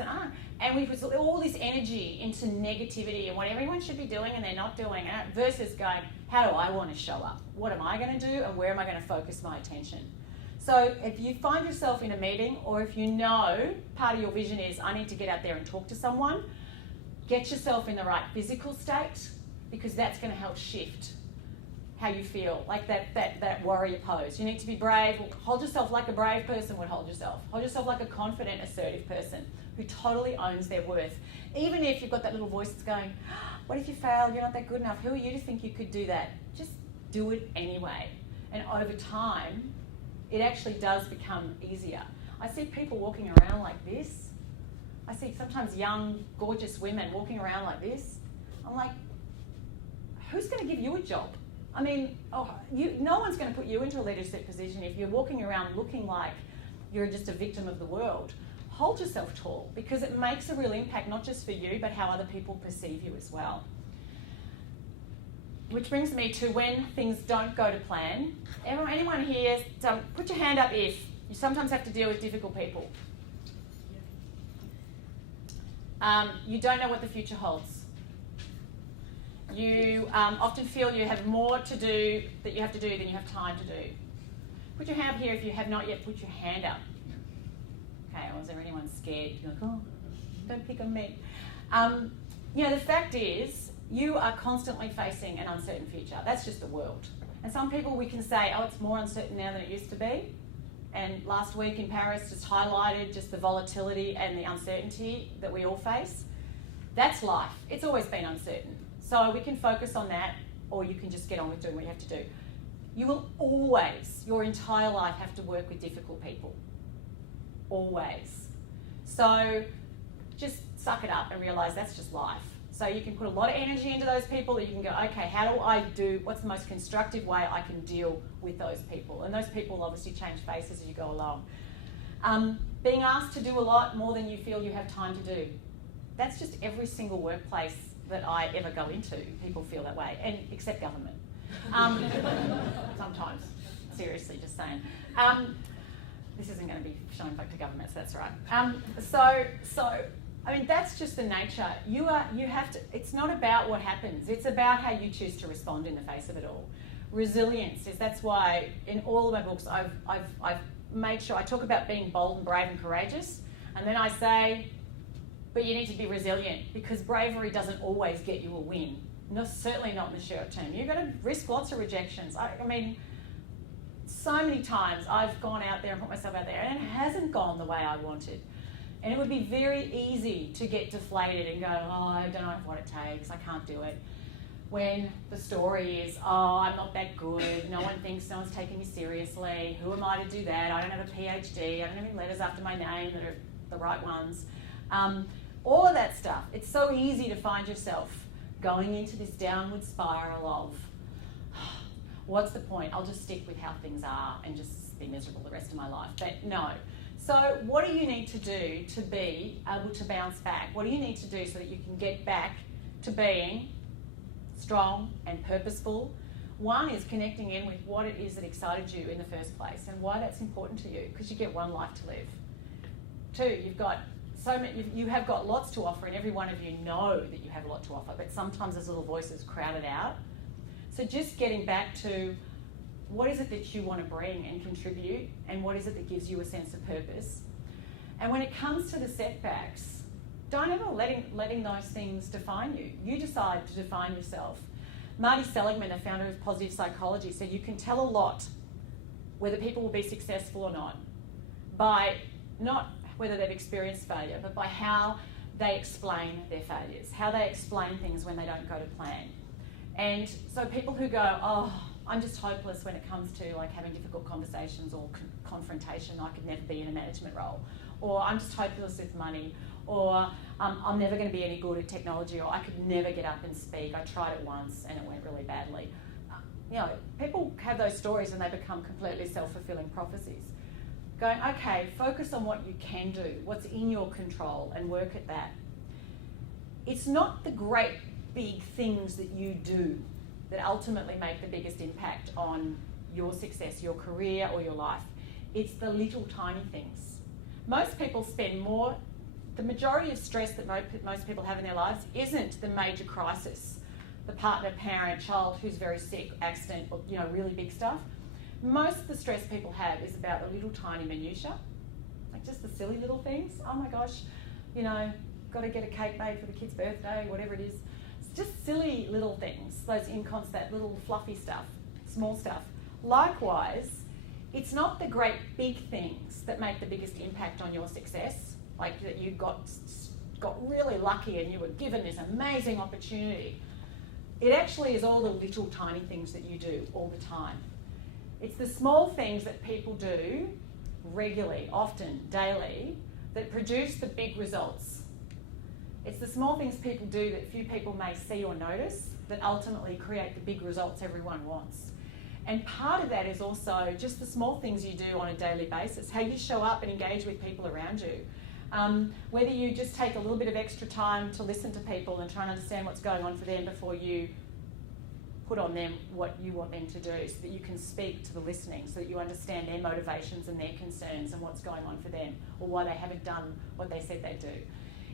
and we put all this energy into negativity and what everyone should be doing and they're not doing it versus going, how do I want to show up? What am I going to do and where am I going to focus my attention? So if you find yourself in a meeting or if you know part of your vision is I need to get out there and talk to someone, get yourself in the right physical state because that's going to help shift how you feel, like that warrior pose. You need to be brave. Hold yourself like a brave person would hold yourself. Hold yourself like a confident, assertive person who totally owns their worth. Even if you've got that little voice that's going, what if you fail? You're not that good enough. Who are you to think you could do that? Just do it anyway. And over time, it actually does become easier. I see people walking around like this. I see sometimes young, gorgeous women walking around like this. I'm like, who's going to give you a job? I mean, no one's going to put you into a leadership position if you're walking around looking like you're just a victim of the world. Hold yourself tall because it makes a real impact, not just for you, but how other people perceive you as well. Which brings me to when things don't go to plan. Anyone here, put your hand up if you sometimes have to deal with difficult people. You don't know what the future holds. You often feel you have more to do that you have to do than you have time to do. Put your hand up here if you have not yet put your hand up. Okay, or is there anyone scared? You're like, oh, don't pick on me. The fact is, you are constantly facing an uncertain future. That's just the world. And some people we can say, oh, it's more uncertain now than it used to be. And last week in Paris just highlighted just the volatility and the uncertainty that we all face. That's life. It's always been uncertain. So we can focus on that, or you can just get on with doing what you have to do. You will always, your entire life, have to work with difficult people. Always. So just suck it up and realise that's just life. So you can put a lot of energy into those people, or you can go, okay, what's the most constructive way I can deal with those people? And those people obviously change faces as you go along. Being asked to do a lot more than you feel you have time to do. That's just every single workplace that I ever go into, people feel that way, and except government. Sometimes, seriously, just saying. This isn't going to be shown back to government, so that's all right. I mean, that's just the nature. You have to. It's not about what happens. It's about how you choose to respond in the face of it all. Resilience is. That's why in all of my books, I've made sure I talk about being bold and brave and courageous, and then I say, but you need to be resilient because bravery doesn't always get you a win. No, certainly not in the short term. You've got to risk lots of rejections. I mean, so many times I've gone out there and put myself out there and it hasn't gone the way I wanted. And it would be very easy to get deflated and go, oh, I don't know what it takes, I can't do it. When the story is, oh, I'm not that good, no one thinks, no one's taking me seriously, who am I to do that, I don't have a PhD, I don't have any letters after my name that are the right ones. All of that stuff. It's so easy to find yourself going into this downward spiral of, what's the point? I'll just stick with how things are and just be miserable the rest of my life. But no. So what do you need to do to be able to bounce back? What do you need to do so that you can get back to being strong and purposeful? One is connecting in with what it is that excited you in the first place and why that's important to you, because you get one life to live. Two, you have got lots to offer, and every one of you know that you have a lot to offer, but sometimes those little voices crowd it out. So just getting back to what is it that you want to bring and contribute, and what is it that gives you a sense of purpose. And when it comes to the setbacks, don't ever letting those things define you. You decide to define yourself. Marty Seligman, the founder of positive psychology, said you can tell a lot whether people will be successful or not by not whether they've experienced failure, but by how they explain their failures, how they explain things when they don't go to plan. And so people who go, oh, I'm just hopeless when it comes to like having difficult conversations or confrontation, I could never be in a management role, or I'm just hopeless with money, or I'm never going to be any good at technology, or I could never get up and speak, I tried it once and it went really badly. You know, people have those stories and they become completely self-fulfilling prophecies. Going, okay, focus on what you can do, what's in your control, and work at that. It's not the great big things that you do that ultimately make the biggest impact on your success, your career, or your life. It's the little tiny things. Most people spend more, the majority of stress that most people have in their lives isn't the major crisis, the partner, parent, child who's very sick, accident, or, you know, really big stuff. Most of the stress people have is about the little tiny minutiae, like just the silly little things. Oh my gosh, you know, got to get a cake made for the kid's birthday, whatever it is. It's just silly little things, those that little fluffy stuff, small stuff. Likewise, it's not the great big things that make the biggest impact on your success, like that you got really lucky and you were given this amazing opportunity. It actually is all the little tiny things that you do all the time. It's the small things that people do regularly, often, daily, that produce the big results. It's the small things people do that few people may see or notice that ultimately create the big results everyone wants. And part of that is also just the small things you do on a daily basis, how you show up and engage with people around you. Whether you just take a little bit of extra time to listen to people and try and understand what's going on for them before you put on them what you want them to do, so that you can speak to the listening, so that you understand their motivations and their concerns and what's going on for them, or why they haven't done what they said they'd do.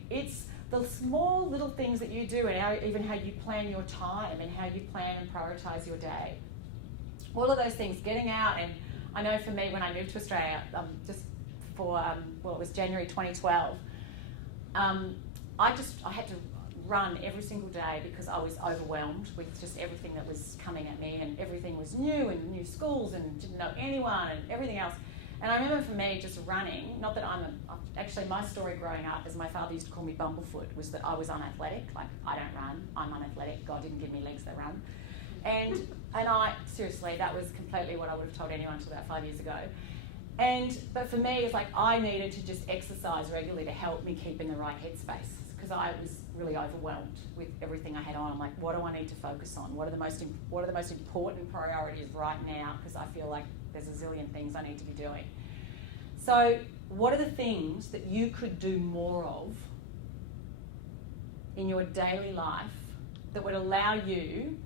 It's the small little things that you do, and even how you plan your time and how you plan and prioritise your day. All of those things, getting out, and I know for me when I moved to Australia, just for, it was January 2012, I had to run every single day because I was overwhelmed with just everything that was coming at me, and everything was new, and new schools, and didn't know anyone and everything else. And I remember for me just running, not that actually my story growing up, as my father used to call me Bumblefoot, was that I was unathletic. Like, I don't run, I'm unathletic, God didn't give me legs that run. And I, seriously, that was completely what I would have told anyone until about 5 years ago. But for me, it's like I needed to just exercise regularly to help me keep in the right headspace, because I was really overwhelmed with everything I had on. I'm like, what do I need to focus on? What are the most important priorities right now? Because I feel like there's a zillion things I need to be doing. So what are the things that you could do more of in your daily life that would allow you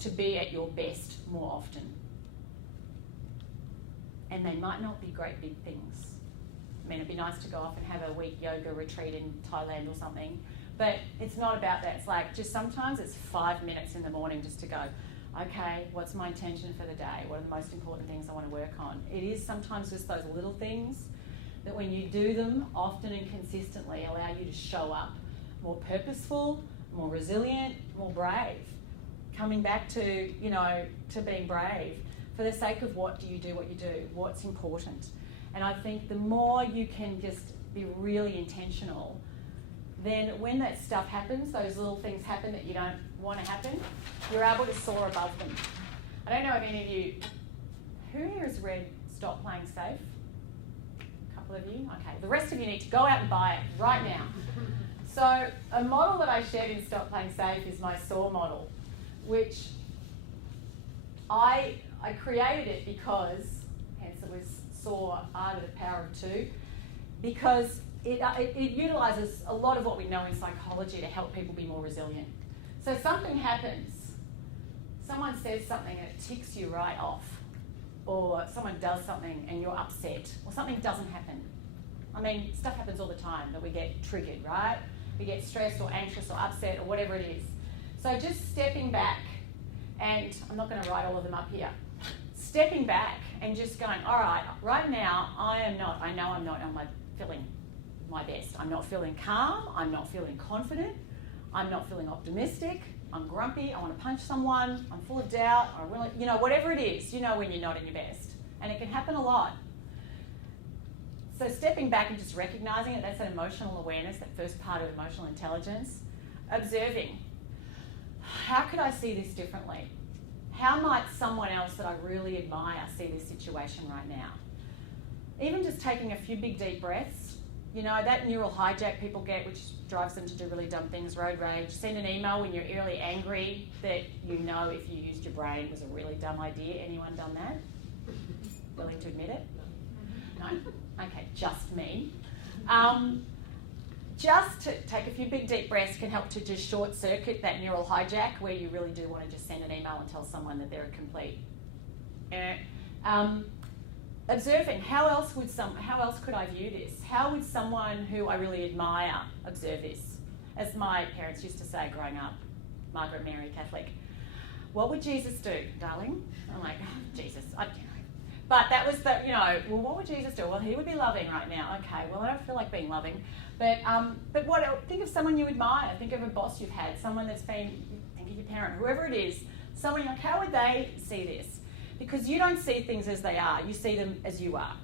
to be at your best more often? And they might not be great big things. I mean, it'd be nice to go off and have a week yoga retreat in Thailand or something, but it's not about that. It's like, just sometimes it's 5 minutes in the morning just to go, okay, what's my intention for the day? What are the most important things I want to work on? It is sometimes just those little things that when you do them often and consistently allow you to show up more purposeful, more resilient, more brave. Coming back to, to being brave for the sake of what you do, what's important. And I think the more you can just be really intentional, then when that stuff happens, those little things happen that you don't want to happen, you're able to soar above them. I don't know if any of you, who here has read Stop Playing Safe? A couple of you? Okay, the rest of you need to go out and buy it right now. So a model that I shared in Stop Playing Safe is my SOAR model, which I created it because, hence it was SOAR, Art of the Power of Two, because it utilises a lot of what we know in psychology to help people be more resilient. So something happens, someone says something and it ticks you right off, or someone does something and you're upset, or something doesn't happen. I mean, stuff happens all the time that we get triggered, right? We get stressed or anxious or upset or whatever it is. So just stepping back, and I'm not going to write all of them up here, stepping back and just going, all right now I know I'm not feeling my best. I'm not feeling calm, I'm not feeling confident, I'm not feeling optimistic, I'm grumpy, I want to punch someone, I'm full of doubt, or whatever it is, when you're not in your best. And it can happen a lot. So stepping back and just recognising it, that's that emotional awareness, that first part of emotional intelligence. Observing. How could I see this differently? How might someone else that I really admire see this situation right now? Even just taking a few big deep breaths, you know, that neural hijack people get, which drives them to do really dumb things, road rage. Send an email when you're really angry that you know if you used your brain was a really dumb idea. Anyone done that? Willing to admit it? No? Okay, just me. Just to take a few big deep breaths can help to just short circuit that neural hijack where you really do want to just send an email and tell someone that they're a complete. Observing, how else could I view this? How would someone who I really admire observe this? As my parents used to say growing up, Margaret Mary Catholic, what would Jesus do, darling? I'm like, oh, Jesus, I don't know. But that was the, you know, well, what would Jesus do? Well, he would be loving right now. Okay, well, I don't feel like being loving. But think of someone you admire. Think of a boss you've had, someone that's been, think of your parent, whoever it is, someone like, how would they see this? Because you don't see things as they are, you see them as you are.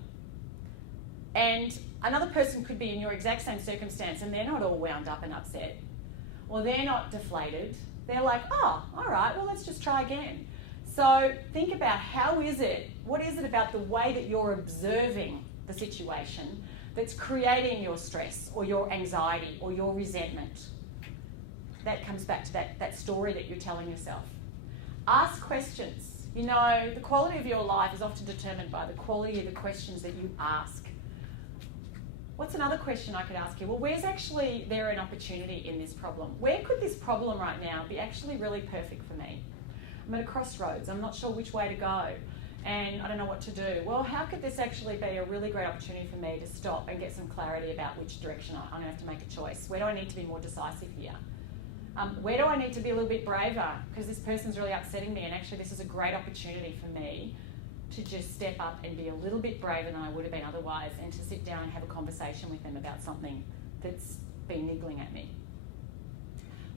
And another person could be in your exact same circumstance and they're not all wound up and upset. Or they're not deflated. They're like, oh, all right, well, let's just try again. So think about what is it about the way that you're observing the situation that's creating your stress or your anxiety or your resentment? That comes back to that story that you're telling yourself. Ask questions. You know, the quality of your life is often determined by the quality of the questions that you ask. What's another question I could ask you? Well, where's actually there an opportunity in this problem? Where could this problem right now be actually really perfect for me? I'm at a crossroads. I'm not sure which way to go. And I don't know what to do. Well, how could this actually be a really great opportunity for me to stop and get some clarity about which direction I'm going to have to make a choice? Where do I need to be more decisive here? Where do I need to be a little bit braver? Because this person's really upsetting me and actually this is a great opportunity for me to just step up and be a little bit braver than I would have been otherwise and to sit down and have a conversation with them about something that's been niggling at me.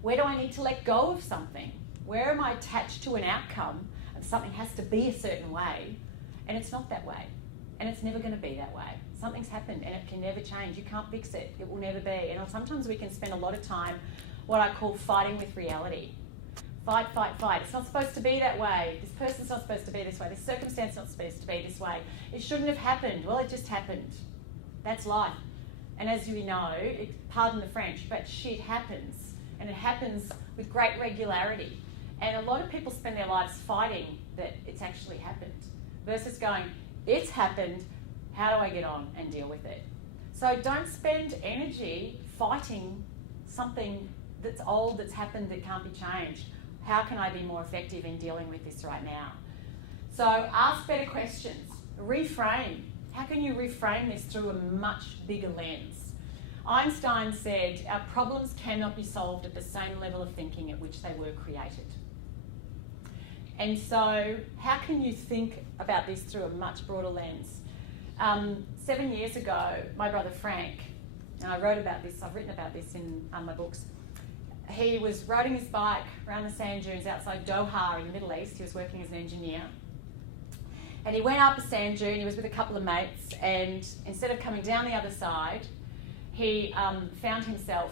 Where do I need to let go of something? Where am I attached to an outcome and something has to be a certain way and it's not that way and it's never going to be that way. Something's happened and it can never change. You can't fix it. It will never be. And sometimes we can spend a lot of time what I call fighting with reality. Fight, fight, fight. It's not supposed to be that way. This person's not supposed to be this way. This circumstance is not supposed to be this way. It shouldn't have happened. Well, it just happened. That's life. And as you know, pardon the French, but shit happens. And it happens with great regularity. And a lot of people spend their lives fighting that it's actually happened versus going, it's happened, how do I get on and deal with it? So don't spend energy fighting something that's old, that's happened, that can't be changed. How can I be more effective in dealing with this right now? So ask better questions. Reframe. How can you reframe this through a much bigger lens? Einstein said, our problems cannot be solved at the same level of thinking at which they were created. And so how can you think about this through a much broader lens? 7 years ago, my brother Frank, and I wrote about this, I've written about this in my books, he was riding his bike around the sand dunes outside Doha in the Middle East. He was working as an engineer. And he went up a sand dune, he was with a couple of mates, and instead of coming down the other side, he found himself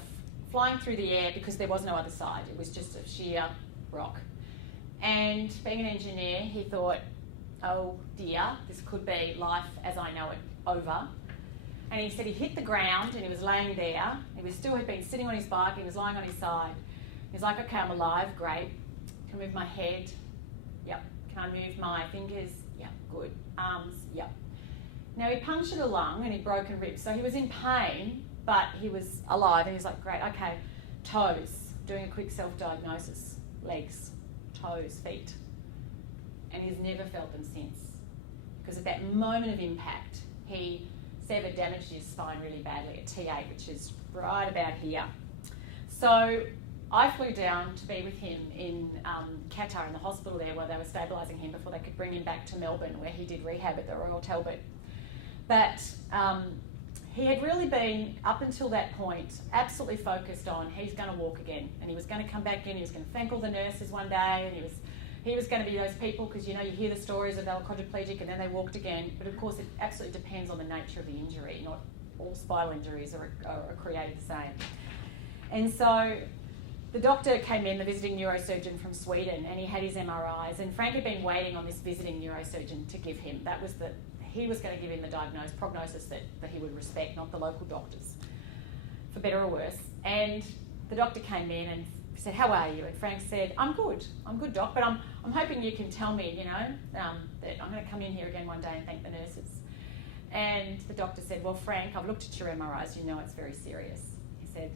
flying through the air because there was no other side. It was just a sheer rock. And being an engineer, he thought, oh dear, this could be life as I know it over. And he said he hit the ground and he was laying there. Had been sitting on his bike, he was lying on his side. He's like, okay, I'm alive, great. Can I move my head? Yep. Can I move my fingers? Yep, good. Arms? Yep. Now he punctured a lung and he broke a rib. So he was in pain, but he was alive and he was like, great, okay. Toes, doing a quick self-diagnosis. Legs, toes, feet. And he's never felt them since. Because at that moment of impact, he severed, damaged his spine really badly at T8, which is right about here. So I flew down to be with him in Qatar in the hospital there where they were stabilising him before they could bring him back to Melbourne where he did rehab at the Royal Talbot. But he had really been, up until that point, absolutely focused on he's going to walk again and he was going to come back in, he was going to thank all the nurses one day and he was he was going to be those people, because you hear the stories of they were quadriplegic and then they walked again, but of course it absolutely depends on the nature of the injury. Not all spinal injuries are created the same. And so the doctor came in, the visiting neurosurgeon from Sweden, and he had his MRIs, and Frank had been waiting on this visiting neurosurgeon to give him. He was going to give him the prognosis that he would respect, not the local doctors, for better or worse. And the doctor came in and said, "How are you?" And Frank said, I'm good, doc, but I'm hoping you can tell me, that I'm going to come in here again one day and thank the nurses." And the doctor said, "Well, Frank, I've looked at your MRIs, it's very serious." He said,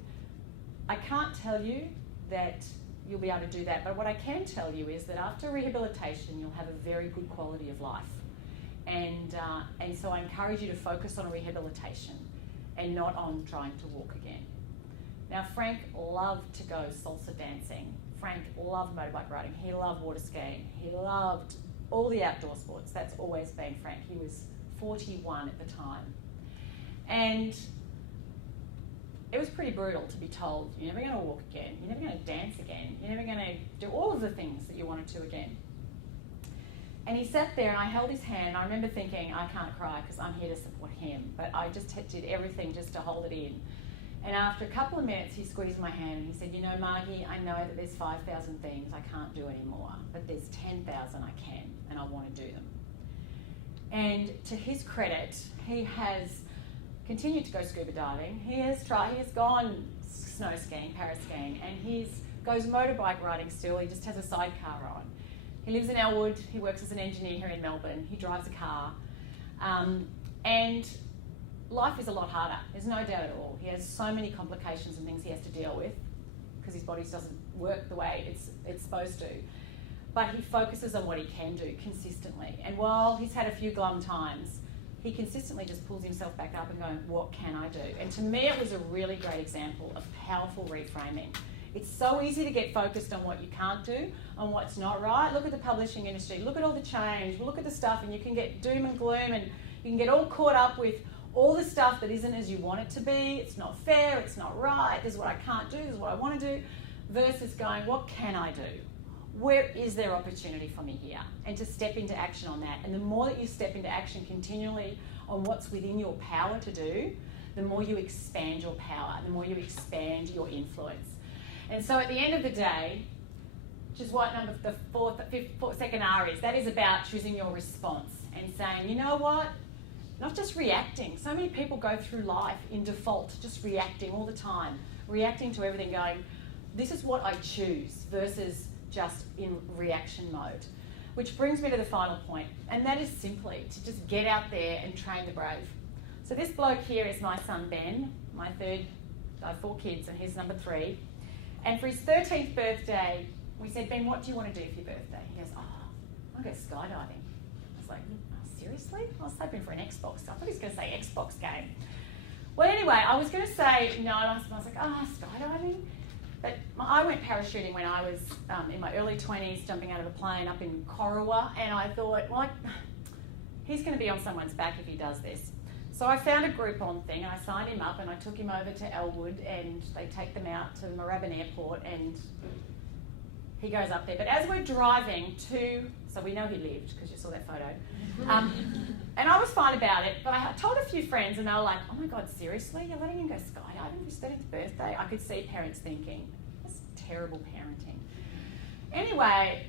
"I can't tell you that you'll be able to do that, but what I can tell you is that after rehabilitation, you'll have a very good quality of life. And so I encourage you to focus on rehabilitation and not on trying to walk again." Now, Frank loved to go salsa dancing. Frank loved motorbike riding. He loved water skiing. He loved all the outdoor sports. That's always been Frank. He was 41 at the time. And it was pretty brutal to be told, "You're never going to walk again. You're never going to dance again. You're never going to do all of the things that you wanted to again." And he sat there and I held his hand, and I remember thinking, I can't cry because I'm here to support him, but I just did everything just to hold it in. And after a couple of minutes, he squeezed my hand and he said, "Margie, I know that there's 5,000 things I can't do anymore, but there's 10,000 I can, and I want to do them." And to his credit, he has continued to go scuba diving. He has gone snow skiing, paraskiing, and he goes motorbike riding still. He just has a sidecar on. He lives in Elwood. He works as an engineer here in Melbourne. He drives a car. And life is a lot harder. There's no doubt at all. He has so many complications and things he has to deal with because his body doesn't work the way it's supposed to. But he focuses on what he can do consistently. And while he's had a few glum times, he consistently just pulls himself back up and going, "What can I do?" And to me, it was a really great example of powerful reframing. It's so easy to get focused on what you can't do, on what's not right. Look at the publishing industry. Look at all the change. Look at the stuff, and you can get doom and gloom, and you can get all caught up with all the stuff that isn't as you want it to be. It's not fair. It's not right. This is what I can't do. This is what I want to do. Versus going, what can I do? Where is there opportunity for me here? And to step into action on that. And the more that you step into action continually on what's within your power to do, the more you expand your power, the more you expand your influence. And so at the end of the day, which is what second R is, that is about choosing your response and saying, "You know what? Not just reacting." So many people go through life in default, just reacting all the time, reacting to everything, going, "This is what I choose," versus just in reaction mode. Which brings me to the final point, and that is simply to just get out there and train the brave. So this bloke here is my son Ben, my third. I have 4 kids, and he's number 3. And for his 13th birthday, we said, "Ben, what do you want to do for your birthday?" He goes, "I want to go skydiving." I was like, "Seriously?" I was hoping for an Xbox. I thought he was going to say Xbox game. Well, anyway, I was going to say no. I was like, skydiving? But I went parachuting when I was in my early 20s, jumping out of a plane up in Corowa, and I thought, well, he's going to be on someone's back if he does this. So I found a Groupon thing, and I signed him up, and I took him over to Elwood, and they take them out to Moorabbin Airport, and he goes up there. But as we're driving so we know he lived, because you saw that photo, and I was fine about it, but I told a few friends, and they were like, "Oh my God, seriously? You're letting him go skydiving for his 13th birthday?" I could see parents thinking, "That's terrible parenting." Anyway,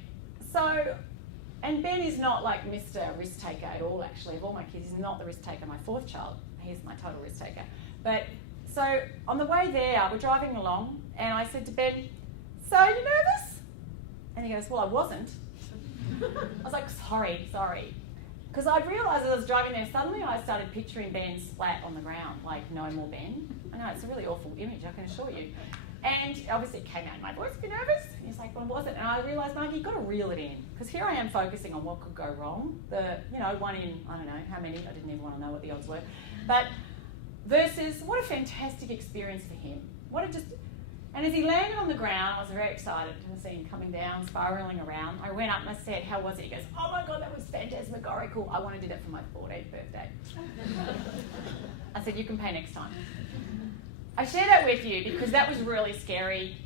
and Ben is not like Mr. Risk Taker at all, actually. Of all my kids, he's not the risk taker. My 4th child, he's my total risk taker. But so on the way there, we're driving along, and I said to Ben, "So, you nervous?" And he goes, "Well, I wasn't." I was like, sorry. Because I'd realised as I was driving there, suddenly I started picturing Ben splat on the ground, like, "No more Ben." I know, it's a really awful image, I can assure you. And obviously it came out in my voice, "You nervous?" And he's like, "Well, I wasn't." And I realised, Margie, you've got to reel it in. Because here I am focusing on what could go wrong. One in, I don't know how many, I didn't even want to know what the odds were. But versus, what a fantastic experience for him. And as he landed on the ground, I was very excited to see him coming down, spiralling around. I went up and I said, "How was it?" He goes, "Oh my God, that was phantasmagorical. I want to do that for my 14th birthday." I said, "You can pay next time." I share that with you because that was really scary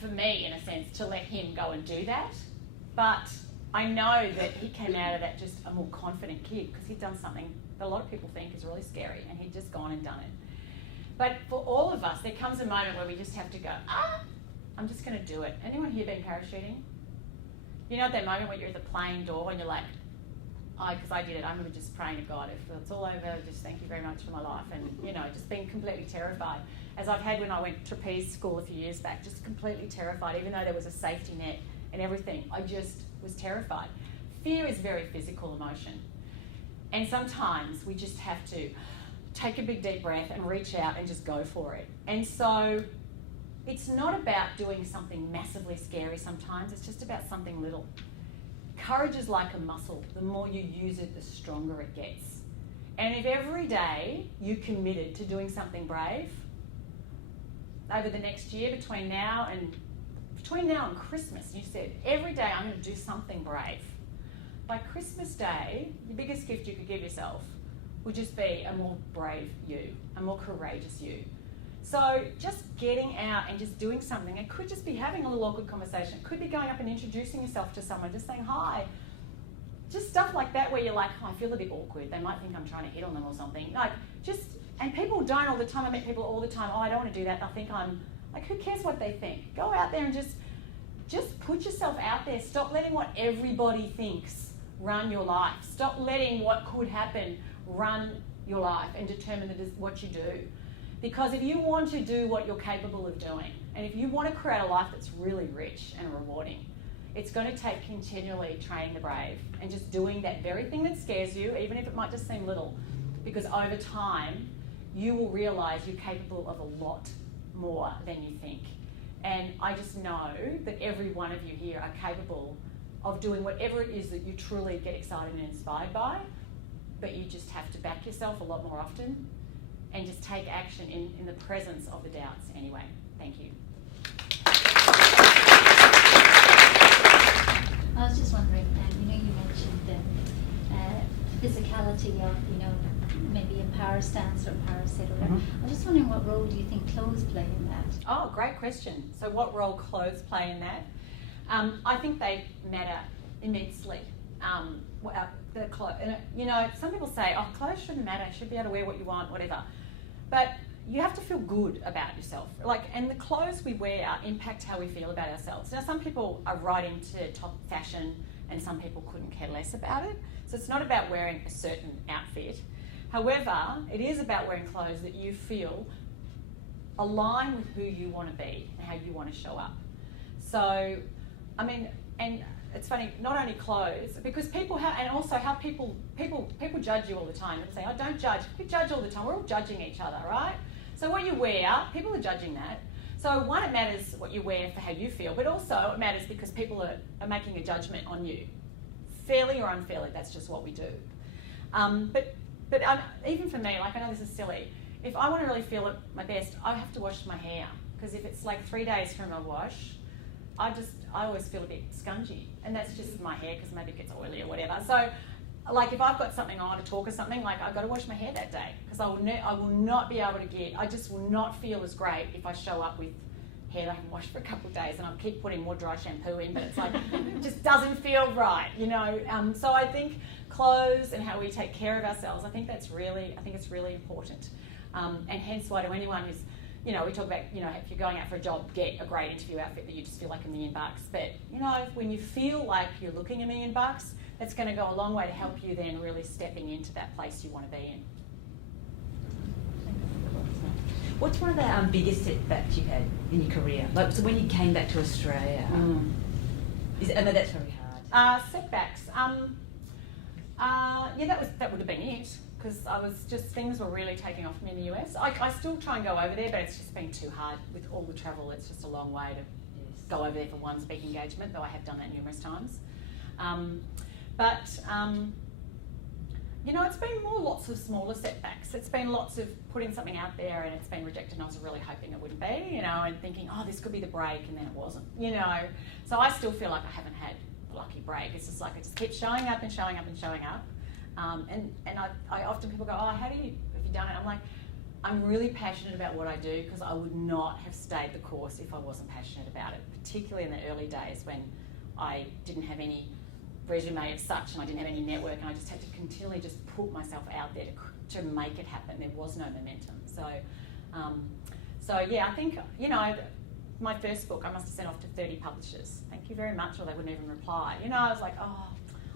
for me, in a sense, to let him go and do that. But I know that he came out of that just a more confident kid because he'd done something that a lot of people think is really scary, and he'd just gone and done it. But for all of us, there comes a moment where we just have to go, I'm just going to do it. Anyone here been parachuting? You know, at that moment when you're at the plane door and you're like, because I did it, I remember just praying to God, if it's all over, just thank you very much for my life, and, you know, just being completely terrified. As I've had when I went to trapeze school a few years back, just completely terrified, even though there was a safety net and everything, I just was terrified. Fear is very physical emotion. And sometimes we just have to take a big deep breath and reach out and just go for it. And so it's not about doing something massively scary sometimes, it's just about something little. Courage is like a muscle. The more you use it, the stronger it gets. And if every day you committed to doing something brave, over the next year, between now and Christmas, you said, every day I'm going to do something brave. By Christmas Day, the biggest gift you could give yourself would just be a more brave you, a more courageous you. So just getting out and just doing something. It could just be having a little awkward conversation. It could be going up and introducing yourself to someone, just saying hi. Just stuff like that where you're like, I feel a bit awkward. They might think I'm trying to hit on them or something. And people don't all the time. I meet people all the time, I don't want to do that. I think I'm, who cares what they think? Go out there and just put yourself out there. Stop letting what everybody thinks run your life. Stop letting what could happen run your life and determine what you do. Because if you want to do what you're capable of doing, and if you want to create a life that's really rich and rewarding, it's going to take continually training the brave and just doing that very thing that scares you, even if it might just seem little. Because over time, you will realise you're capable of a lot more than you think. And I just know that every one of you here are capable of doing whatever it is that you truly get excited and inspired by, but you just have to back yourself a lot more often and just take action in the presence of the doubts anyway. Thank you. I was just wondering, you mentioned the physicality of, maybe a power stance or a power sit or whatever. Mm-hmm. I was just wondering, what role do you think clothes play in that? Oh, great question. So what role clothes play in that? I think they matter immensely. Some people say, clothes shouldn't matter, you should be able to wear what you want, whatever. But you have to feel good about yourself. And the clothes we wear impact how we feel about ourselves. Now, some people are right into top fashion and some people couldn't care less about it. So it's not about wearing a certain outfit. However, it is about wearing clothes that you feel align with who you want to be and how you want to show up. So, and it's funny, not only clothes, because people people judge you all the time and say, don't judge. We judge all the time. We're all judging each other, right? So what you wear, people are judging that. So one, it matters what you wear for how you feel, but also it matters because people are making a judgment on you. Fairly or unfairly, that's just what we do. But even for me, I know this is silly, if I want to really feel at my best, I have to wash my hair. Because if it's 3 days from a wash, I always feel a bit scungy. And that's just my hair, because maybe it gets oily or whatever. So, if I've got something on, a talk or something, I've got to wash my hair that day. Because I will not be able to I just will not feel as great if I show up with hair that I haven't washed for a couple of days and I keep putting more dry shampoo in, but it's it just doesn't feel right, So I think clothes and how we take care of ourselves, I think it's really important. And hence why to anyone who's, we talk about, if you're going out for a job, get a great interview outfit that you just feel like $1 million. But, when you feel like you're looking $1 million, that's going to go a long way to help you then really stepping into that place you want to be in. What's one of the biggest setbacks you've had in your career? So when you came back to Australia, I know that's very hard. Setbacks. That would have been it. Because things were really taking off for me in the US. I still try and go over there, but it's just been too hard with all the travel. It's just a long way to go over there for one speaking engagement, though I have done that numerous times. It's been more lots of smaller setbacks. It's been lots of putting something out there and it's been rejected and I was really hoping it wouldn't be, and thinking, this could be the break, and then it wasn't, So I still feel like I haven't had a lucky break. It's just I just keep showing up and showing up and showing up. I often people go, how have you done it? I'm like, I'm really passionate about what I do because I would not have stayed the course if I wasn't passionate about it, particularly in the early days when I didn't have any resume as such, and I didn't have any network, and I just had to continually just put myself out there to make it happen. There was no momentum. So yeah, I think, you know, my first book I must have sent off to 30 publishers. Thank you very much, or they wouldn't even reply. You know, I was like, oh,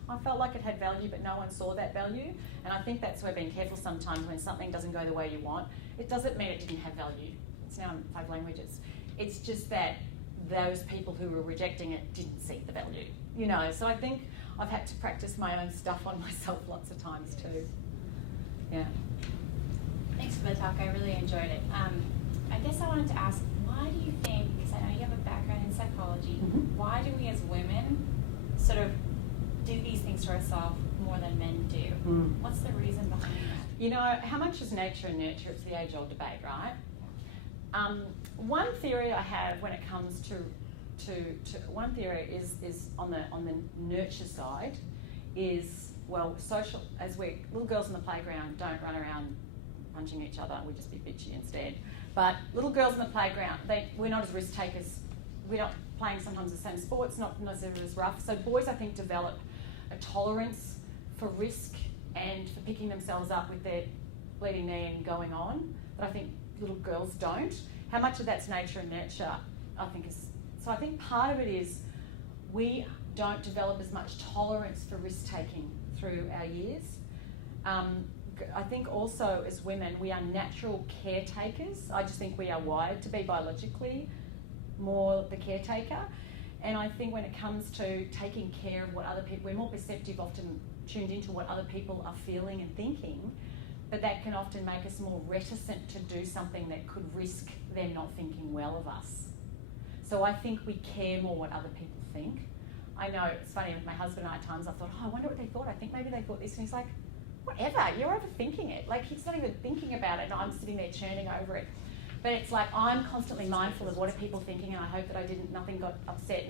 I felt like it had value, but no one saw that value. And I think that's where being careful sometimes when something doesn't go the way you want. It doesn't mean it didn't have value. It's now in 5 languages. It's just that those people who were rejecting it didn't see the value, you know. So I think I've had to practice my own stuff on myself lots of times too. Yeah. Thanks for the talk. I really enjoyed it. I guess I wanted to ask, why do you think, because I know you have a background in psychology, why do we as women sort of do these things to ourselves more than men do? What's the reason behind that? You know, how much is nature and nurture? It's the age-old debate, right? One theory I have when it comes to one theory is on the nurture side is, well, social, as we little girls in the playground don't run around punching each other, we just be bitchy instead. But little girls in the playground, we're not as risk takers. We're not playing sometimes the same sports, not necessarily as rough. So boys, I think, develop a tolerance for risk and for picking themselves up with their bleeding knee and going on, that I think little girls don't. How much of that's nature and nurture, I think is... So I think part of it is we don't develop as much tolerance for risk-taking through our years. I think also as women, we are natural caretakers. I just think we are wired to be biologically more the caretaker. And I think when it comes to taking care of what other people, we're more perceptive, often tuned into what other people are feeling and thinking, but that can often make us more reticent to do something that could risk them not thinking well of us. So I think we care more what other people think. I know, it's funny, with my husband and I at times I've thought, oh, I wonder what they thought. I think maybe they thought this. And he's like, whatever, you're overthinking it. Like, he's not even thinking about it, and I'm sitting there churning over it. But it's like, I'm constantly mindful of what are people thinking, and I hope that nothing got upset,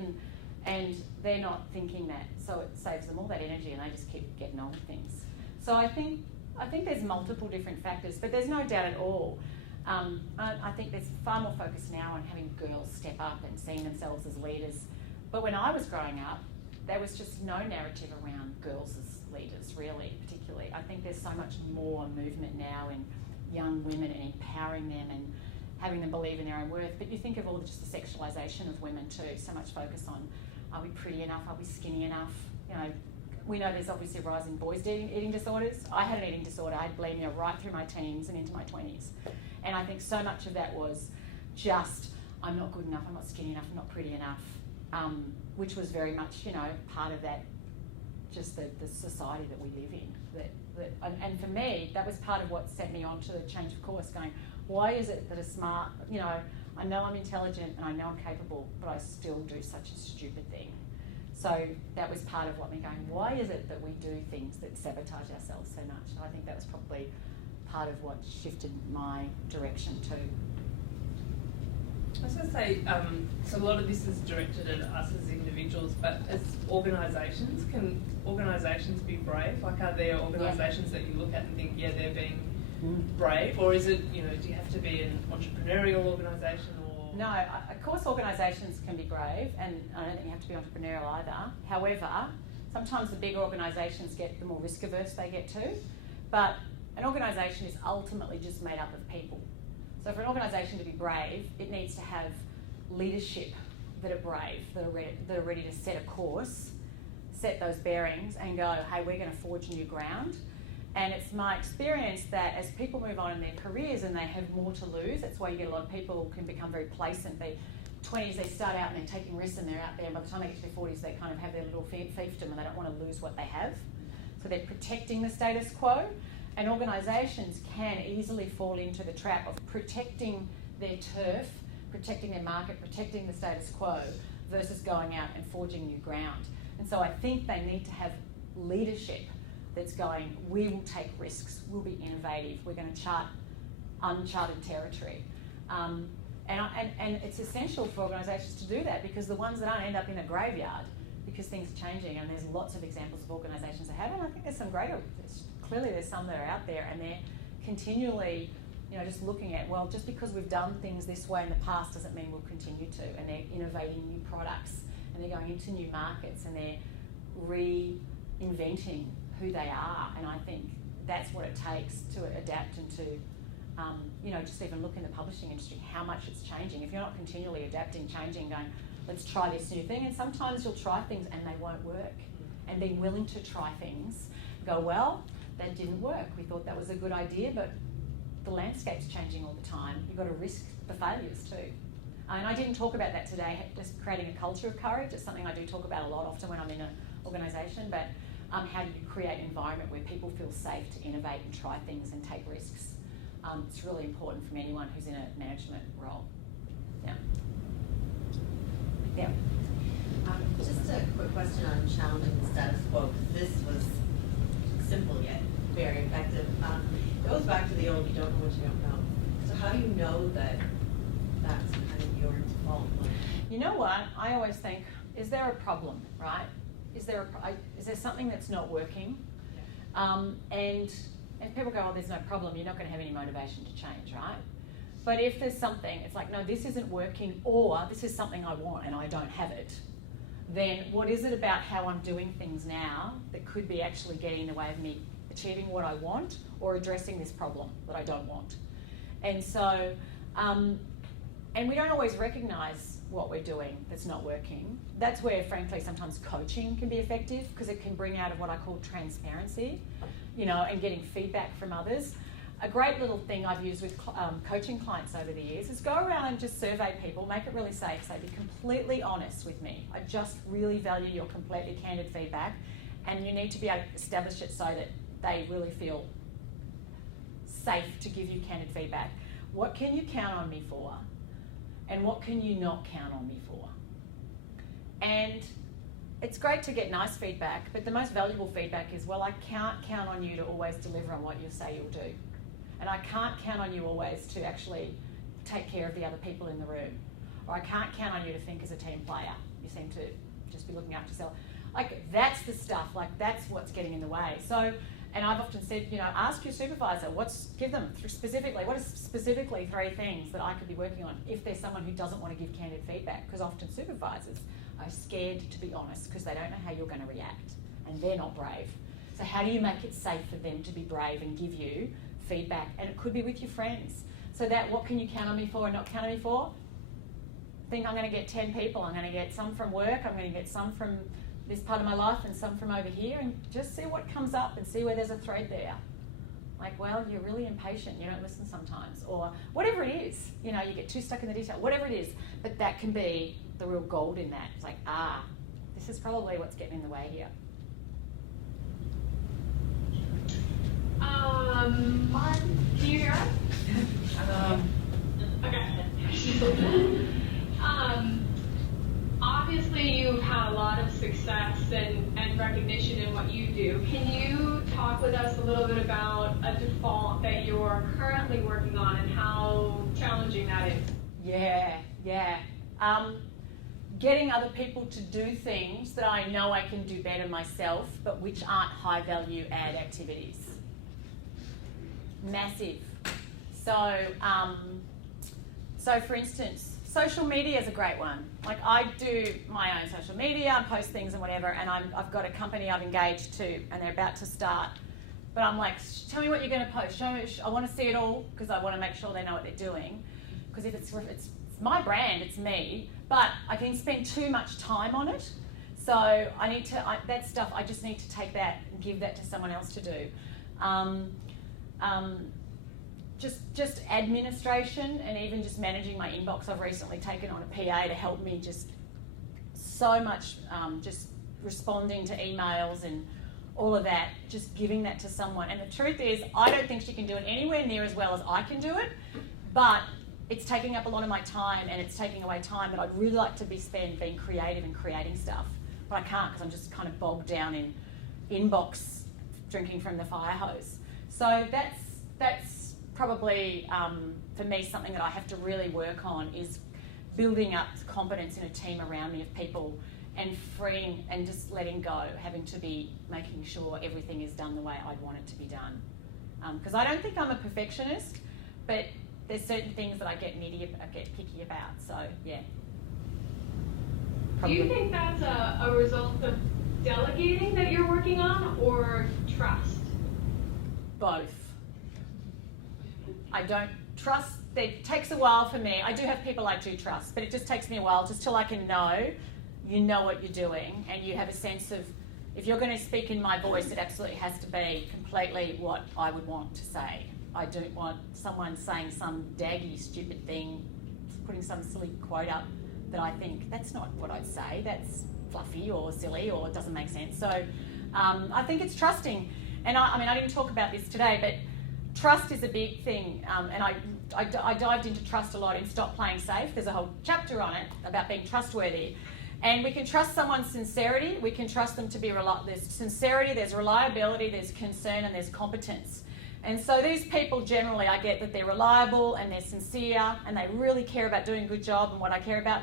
and they're not thinking that. So it saves them all that energy, and they just keep getting on with things. So I think there's multiple different factors, but there's no doubt at all. I think there's far more focus now on having girls step up and seeing themselves as leaders. But when I was growing up, there was just no narrative around girls as leaders, really, particularly. I think there's so much more movement now in young women and empowering them and having them believe in their own worth. But you think of all just the sexualisation of women too, so much focus on, are we pretty enough, are we skinny enough? You know, we know there's obviously a rise in boys eating disorders. I had an eating disorder. I had bulimia right through my teens and into my 20s. And I think so much of that was just, I'm not good enough, I'm not skinny enough, I'm not pretty enough, which was very much, you know, part of that, just the society that we live in. And for me, that was part of what set me on to the change of course, going, why is it that a smart, you know I'm intelligent and I know I'm capable, but I still do such a stupid thing. So that was part of what me going, why is it that we do things that sabotage ourselves so much? And I think that was probably part of what shifted my direction too. I was going to say, so a lot of this is directed at us as individuals, but as organisations, can organisations be brave? Like, are there organisations that you look at and think, yeah, they're being brave? Or is it, you know, do you have to be an entrepreneurial organisation or...? No, of course organisations can be brave, and I don't think you have to be entrepreneurial either. However, sometimes the bigger organisations the more risk averse they get to, but an organisation is ultimately just made up of people. So for an organisation to be brave, it needs to have leadership that are brave, that are ready to set a course, set those bearings and go, hey, we're going to forge new ground. And it's my experience that as people move on in their careers and they have more to lose, that's why you get a lot of people who can become very complacent. They 20s, they start out and they're taking risks and they're out there, and by the time they get to their 40s, they kind of have their little fiefdom and they don't want to lose what they have. So they're protecting the status quo. And organisations can easily fall into the trap of protecting their turf, protecting their market, protecting the status quo, versus going out and forging new ground. And so I think they need to have leadership that's going, we will take risks, we'll be innovative, we're going to chart uncharted territory. And it's essential for organisations to do that, because the ones that aren't end up in a graveyard because things are changing, and there's lots of examples of organisations that have, and I think there's some great, clearly there's some that are out there, and they're continually, just looking at, well, just because we've done things this way in the past doesn't mean we'll continue to, and they're innovating new products, and and they're going into new markets and they're reinventing who they are. And I think that's what it takes to adapt and to, just even look in the publishing industry, how much it's changing. If you're not continually adapting, changing, going, let's try this new thing, and sometimes you'll try things and they won't work. And being willing to try things, go, well, that didn't work. We thought that was a good idea, but the landscape's changing all the time. You've got to risk the failures too. And I didn't talk about that today, just creating a culture of courage. It's something I do talk about a lot often when I'm in an organisation, but how do you create an environment where people feel safe to innovate and try things and take risks? It's really important from anyone who's in a management role. Yeah. Yeah. Just a quick question on challenging the status quo, because this was simple yet very effective. It goes back to the old, you don't know what you don't know. So how do you know that that's kind of your default? You know what? I always think, is there a problem, right? Is there something that's not working? Yeah. And people go, oh, there's no problem. You're not going to have any motivation to change, right? But if there's something, it's like, no, this isn't working, or this is something I want and I don't have it, then what is it about how I'm doing things now that could be actually getting in the way of me achieving what I want or addressing this problem that I don't want? And so, and we don't always recognise what we're doing that's not working. That's where, frankly, sometimes coaching can be effective, because it can bring out of what I call transparency, and getting feedback from others. A great little thing I've used with coaching clients over the years is go around and just survey people, make it really safe, say, be completely honest with me. I just really value your completely candid feedback, and you need to be able to establish it so that they really feel safe to give you candid feedback. What can you count on me for? And what can you not count on me for? And it's great to get nice feedback, but the most valuable feedback is, well, I can't count on you to always deliver on what you say you'll do. And I can't count on you always to actually take care of the other people in the room. Or I can't count on you to think as a team player. You seem to just be looking after yourself. Like, that's the stuff, like that's what's getting in the way. So, and I've often said, ask your supervisor, give them specifically, what is specifically 3 things that I could be working on if there's someone who doesn't want to give candid feedback, because often supervisors are scared to be honest because they don't know how you're going to react and they're not brave. So how do you make it safe for them to be brave and give you feedback? And it could be with your friends. So that, what can you count on me for and not count on me for? I think I'm going to get 10 people. I'm going to get some from work, I'm going to get some from this part of my life and some from over here, and just see what comes up and see where there's a thread there. Like, well, you're really impatient, you don't listen sometimes, or whatever it is, you get too stuck in the detail, whatever it is, but that can be the real gold in that. It's like, this is probably what's getting in the way here. Can you hear us? Okay. Obviously, you've had a lot of success and recognition in what you do. Can you talk with us a little bit about a default that you're currently working on and how challenging that is? Yeah. Getting other people to do things that I know I can do better myself, but which aren't high value add activities. Massive. So for instance, social media is a great one. Like, I do my own social media, I post things and whatever, and I've got a company I've engaged to, and they're about to start. But I'm like, tell me what you're going to post. Show me. I want to see it all, because I want to make sure they know what they're doing. Because if it's my brand, it's me, but I can spend too much time on it. So I need to, that stuff, I just need to take that and give that to someone else to do. Just administration and even just managing my inbox. I've recently taken on a PA to help me just so much, just responding to emails and all of that, just giving that to someone. And the truth is, I don't think she can do it anywhere near as well as I can do it, but it's taking up a lot of my time, and it's taking away time that I'd really like to be spent being creative and creating stuff. But I can't, because I'm just kind of bogged down in inbox drinking from the fire hose. So that's probably, for me, something that I have to really work on, is building up confidence in a team around me of people, and freeing and just letting go, having to be making sure everything is done the way I'd want it to be done. Because I don't think I'm a perfectionist, but there's certain things that I get picky about, so yeah. Do you think that's a result of delegating that you're working on, or trust? Both. I don't trust. It takes a while for me. I do have people I do trust, but it just takes me a while just till I can know you know what you're doing and you have a sense of, if you're going to speak in my voice, it absolutely has to be completely what I would want to say. I don't want someone saying some daggy, stupid thing, putting some silly quote up that I think, that's not what I'd say, that's fluffy or silly or it doesn't make sense. So I think it's trusting. And I mean, I didn't talk about this today, but trust is a big thing. And I dived into trust a lot in Stop Playing Safe. There's a whole chapter on it about being trustworthy. And we can trust someone's sincerity. We can trust them to be there's sincerity, there's reliability, there's concern, and there's competence. And so these people generally, I get that they're reliable and they're sincere and they really care about doing a good job and what I care about,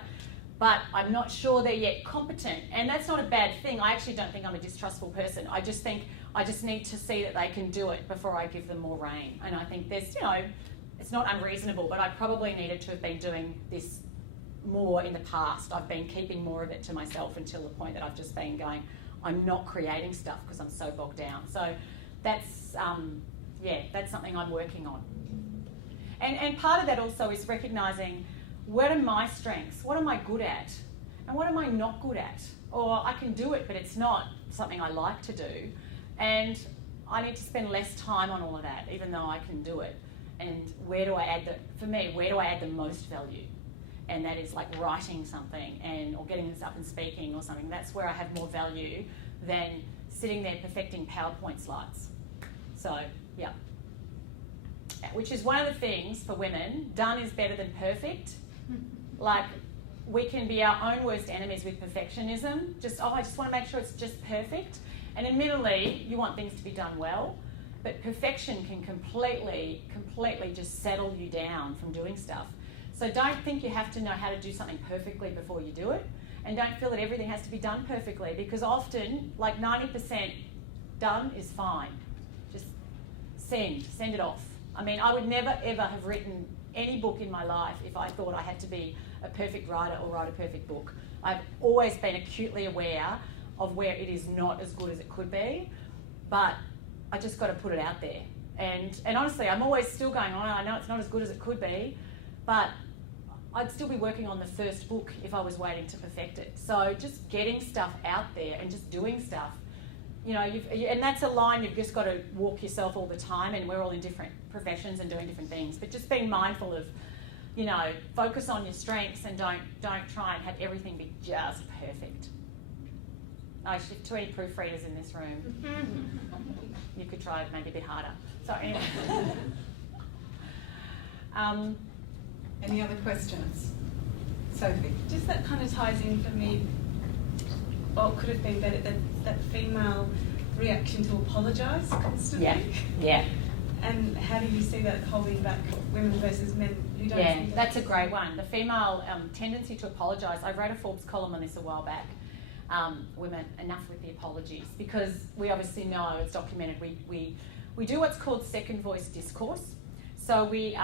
but I'm not sure they're yet competent. And that's not a bad thing. I actually don't think I'm a distrustful person. I just think I just need to see that they can do it before I give them more rein. And I think there's, it's not unreasonable, but I probably needed to have been doing this more in the past. I've been keeping more of it to myself until the point that I've just been going, I'm not creating stuff because I'm so bogged down. So that's, that's something I'm working on. And part of that also is recognising, what are my strengths? What am I good at? And what am I not good at? Or I can do it, but it's not something I like to do. And I need to spend less time on all of that, even though I can do it. And where do I add the most value? And that is like writing something or getting this up and speaking or something. That's where I have more value than sitting there perfecting PowerPoint slides. So, yeah. Which is one of the things for women, done is better than perfect. Like, we can be our own worst enemies with perfectionism. I just want to make sure it's just perfect. And admittedly, you want things to be done well, but perfection can completely just settle you down from doing stuff. So don't think you have to know how to do something perfectly before you do it, and don't feel that everything has to be done perfectly, because often, like 90% done is fine. Just send it off. I mean, I would never ever have written any book in my life if I thought I had to be a perfect writer or write a perfect book. I've always been acutely aware of where it is not as good as it could be, but I just got to put it out there. And honestly, I'm always still going on, I know it's not as good as it could be, but I'd still be working on the first book if I was waiting to perfect it. So just getting stuff out there and just doing stuff, and that's a line you've just got to walk yourself all the time, and we're all in different professions and doing different things, but just being mindful of, focus on your strengths and don't try and have everything be just perfect. I should have 20 proofreaders in this room. You could try it maybe a bit harder. So anyway. Any other questions? Sophie? Just that kind of ties in for me, what could have been better, that female reaction to apologise constantly. Yeah. And how do you see that holding back women versus men who don't? Yeah, that's a great one. The female tendency to apologise. I wrote a Forbes column on this a while back. Women, enough with the apologies, because we obviously know, it's documented, we do what's called second voice discourse. So we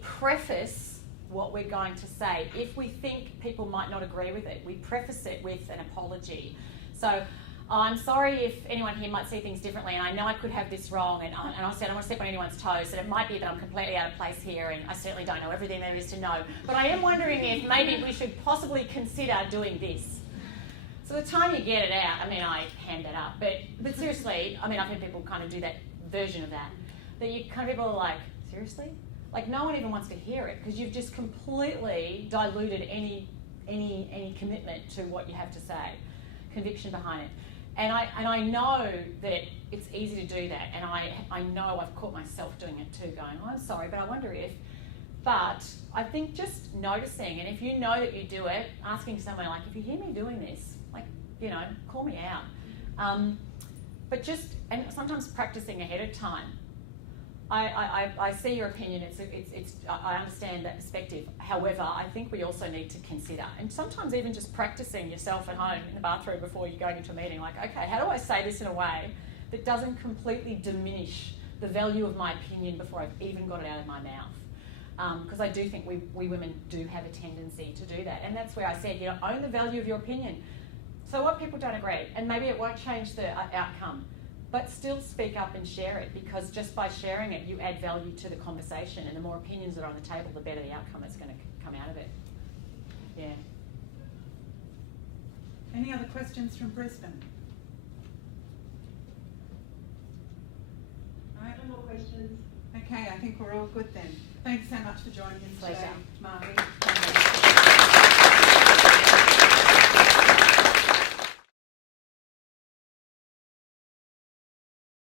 preface what we're going to say. If we think people might not agree with it, we preface it with an apology. So, I'm sorry if anyone here might see things differently, and I know I could have this wrong, and honestly I don't want to step on anyone's toes, and it might be that I'm completely out of place here, and I certainly don't know everything there is to know, but I am wondering if maybe we should possibly consider doing this. So the time you get it out, I hand that up, but seriously, I've heard people kind of do that version of that you kind of, people are like, seriously? Like, no one even wants to hear it, because you've just completely diluted any commitment to what you have to say, conviction behind it. And I know that it's easy to do that, and I know I've caught myself doing it too, going, I'm sorry, but I wonder if. But I think just noticing, and if you know that you do it, asking someone, like, if you hear me doing this, like, call me out. But and sometimes practicing ahead of time. I see your opinion. I understand that perspective. However, I think we also need to consider, and sometimes even just practicing yourself at home in the bathroom before you're going into a meeting, like, okay, how do I say this in a way that doesn't completely diminish the value of my opinion before I've even got it out of my mouth? because I do think we women do have a tendency to do that. And that's where I said, own the value of your opinion. So what people don't agree, and maybe it won't change the outcome, but still speak up and share it, because just by sharing it, you add value to the conversation, and the more opinions that are on the table, the better the outcome that's going to come out of it. Yeah. Any other questions from Brisbane? All right. No more questions. Okay, I think we're all good then. Thanks so much for joining us today, Pleasure. Margie.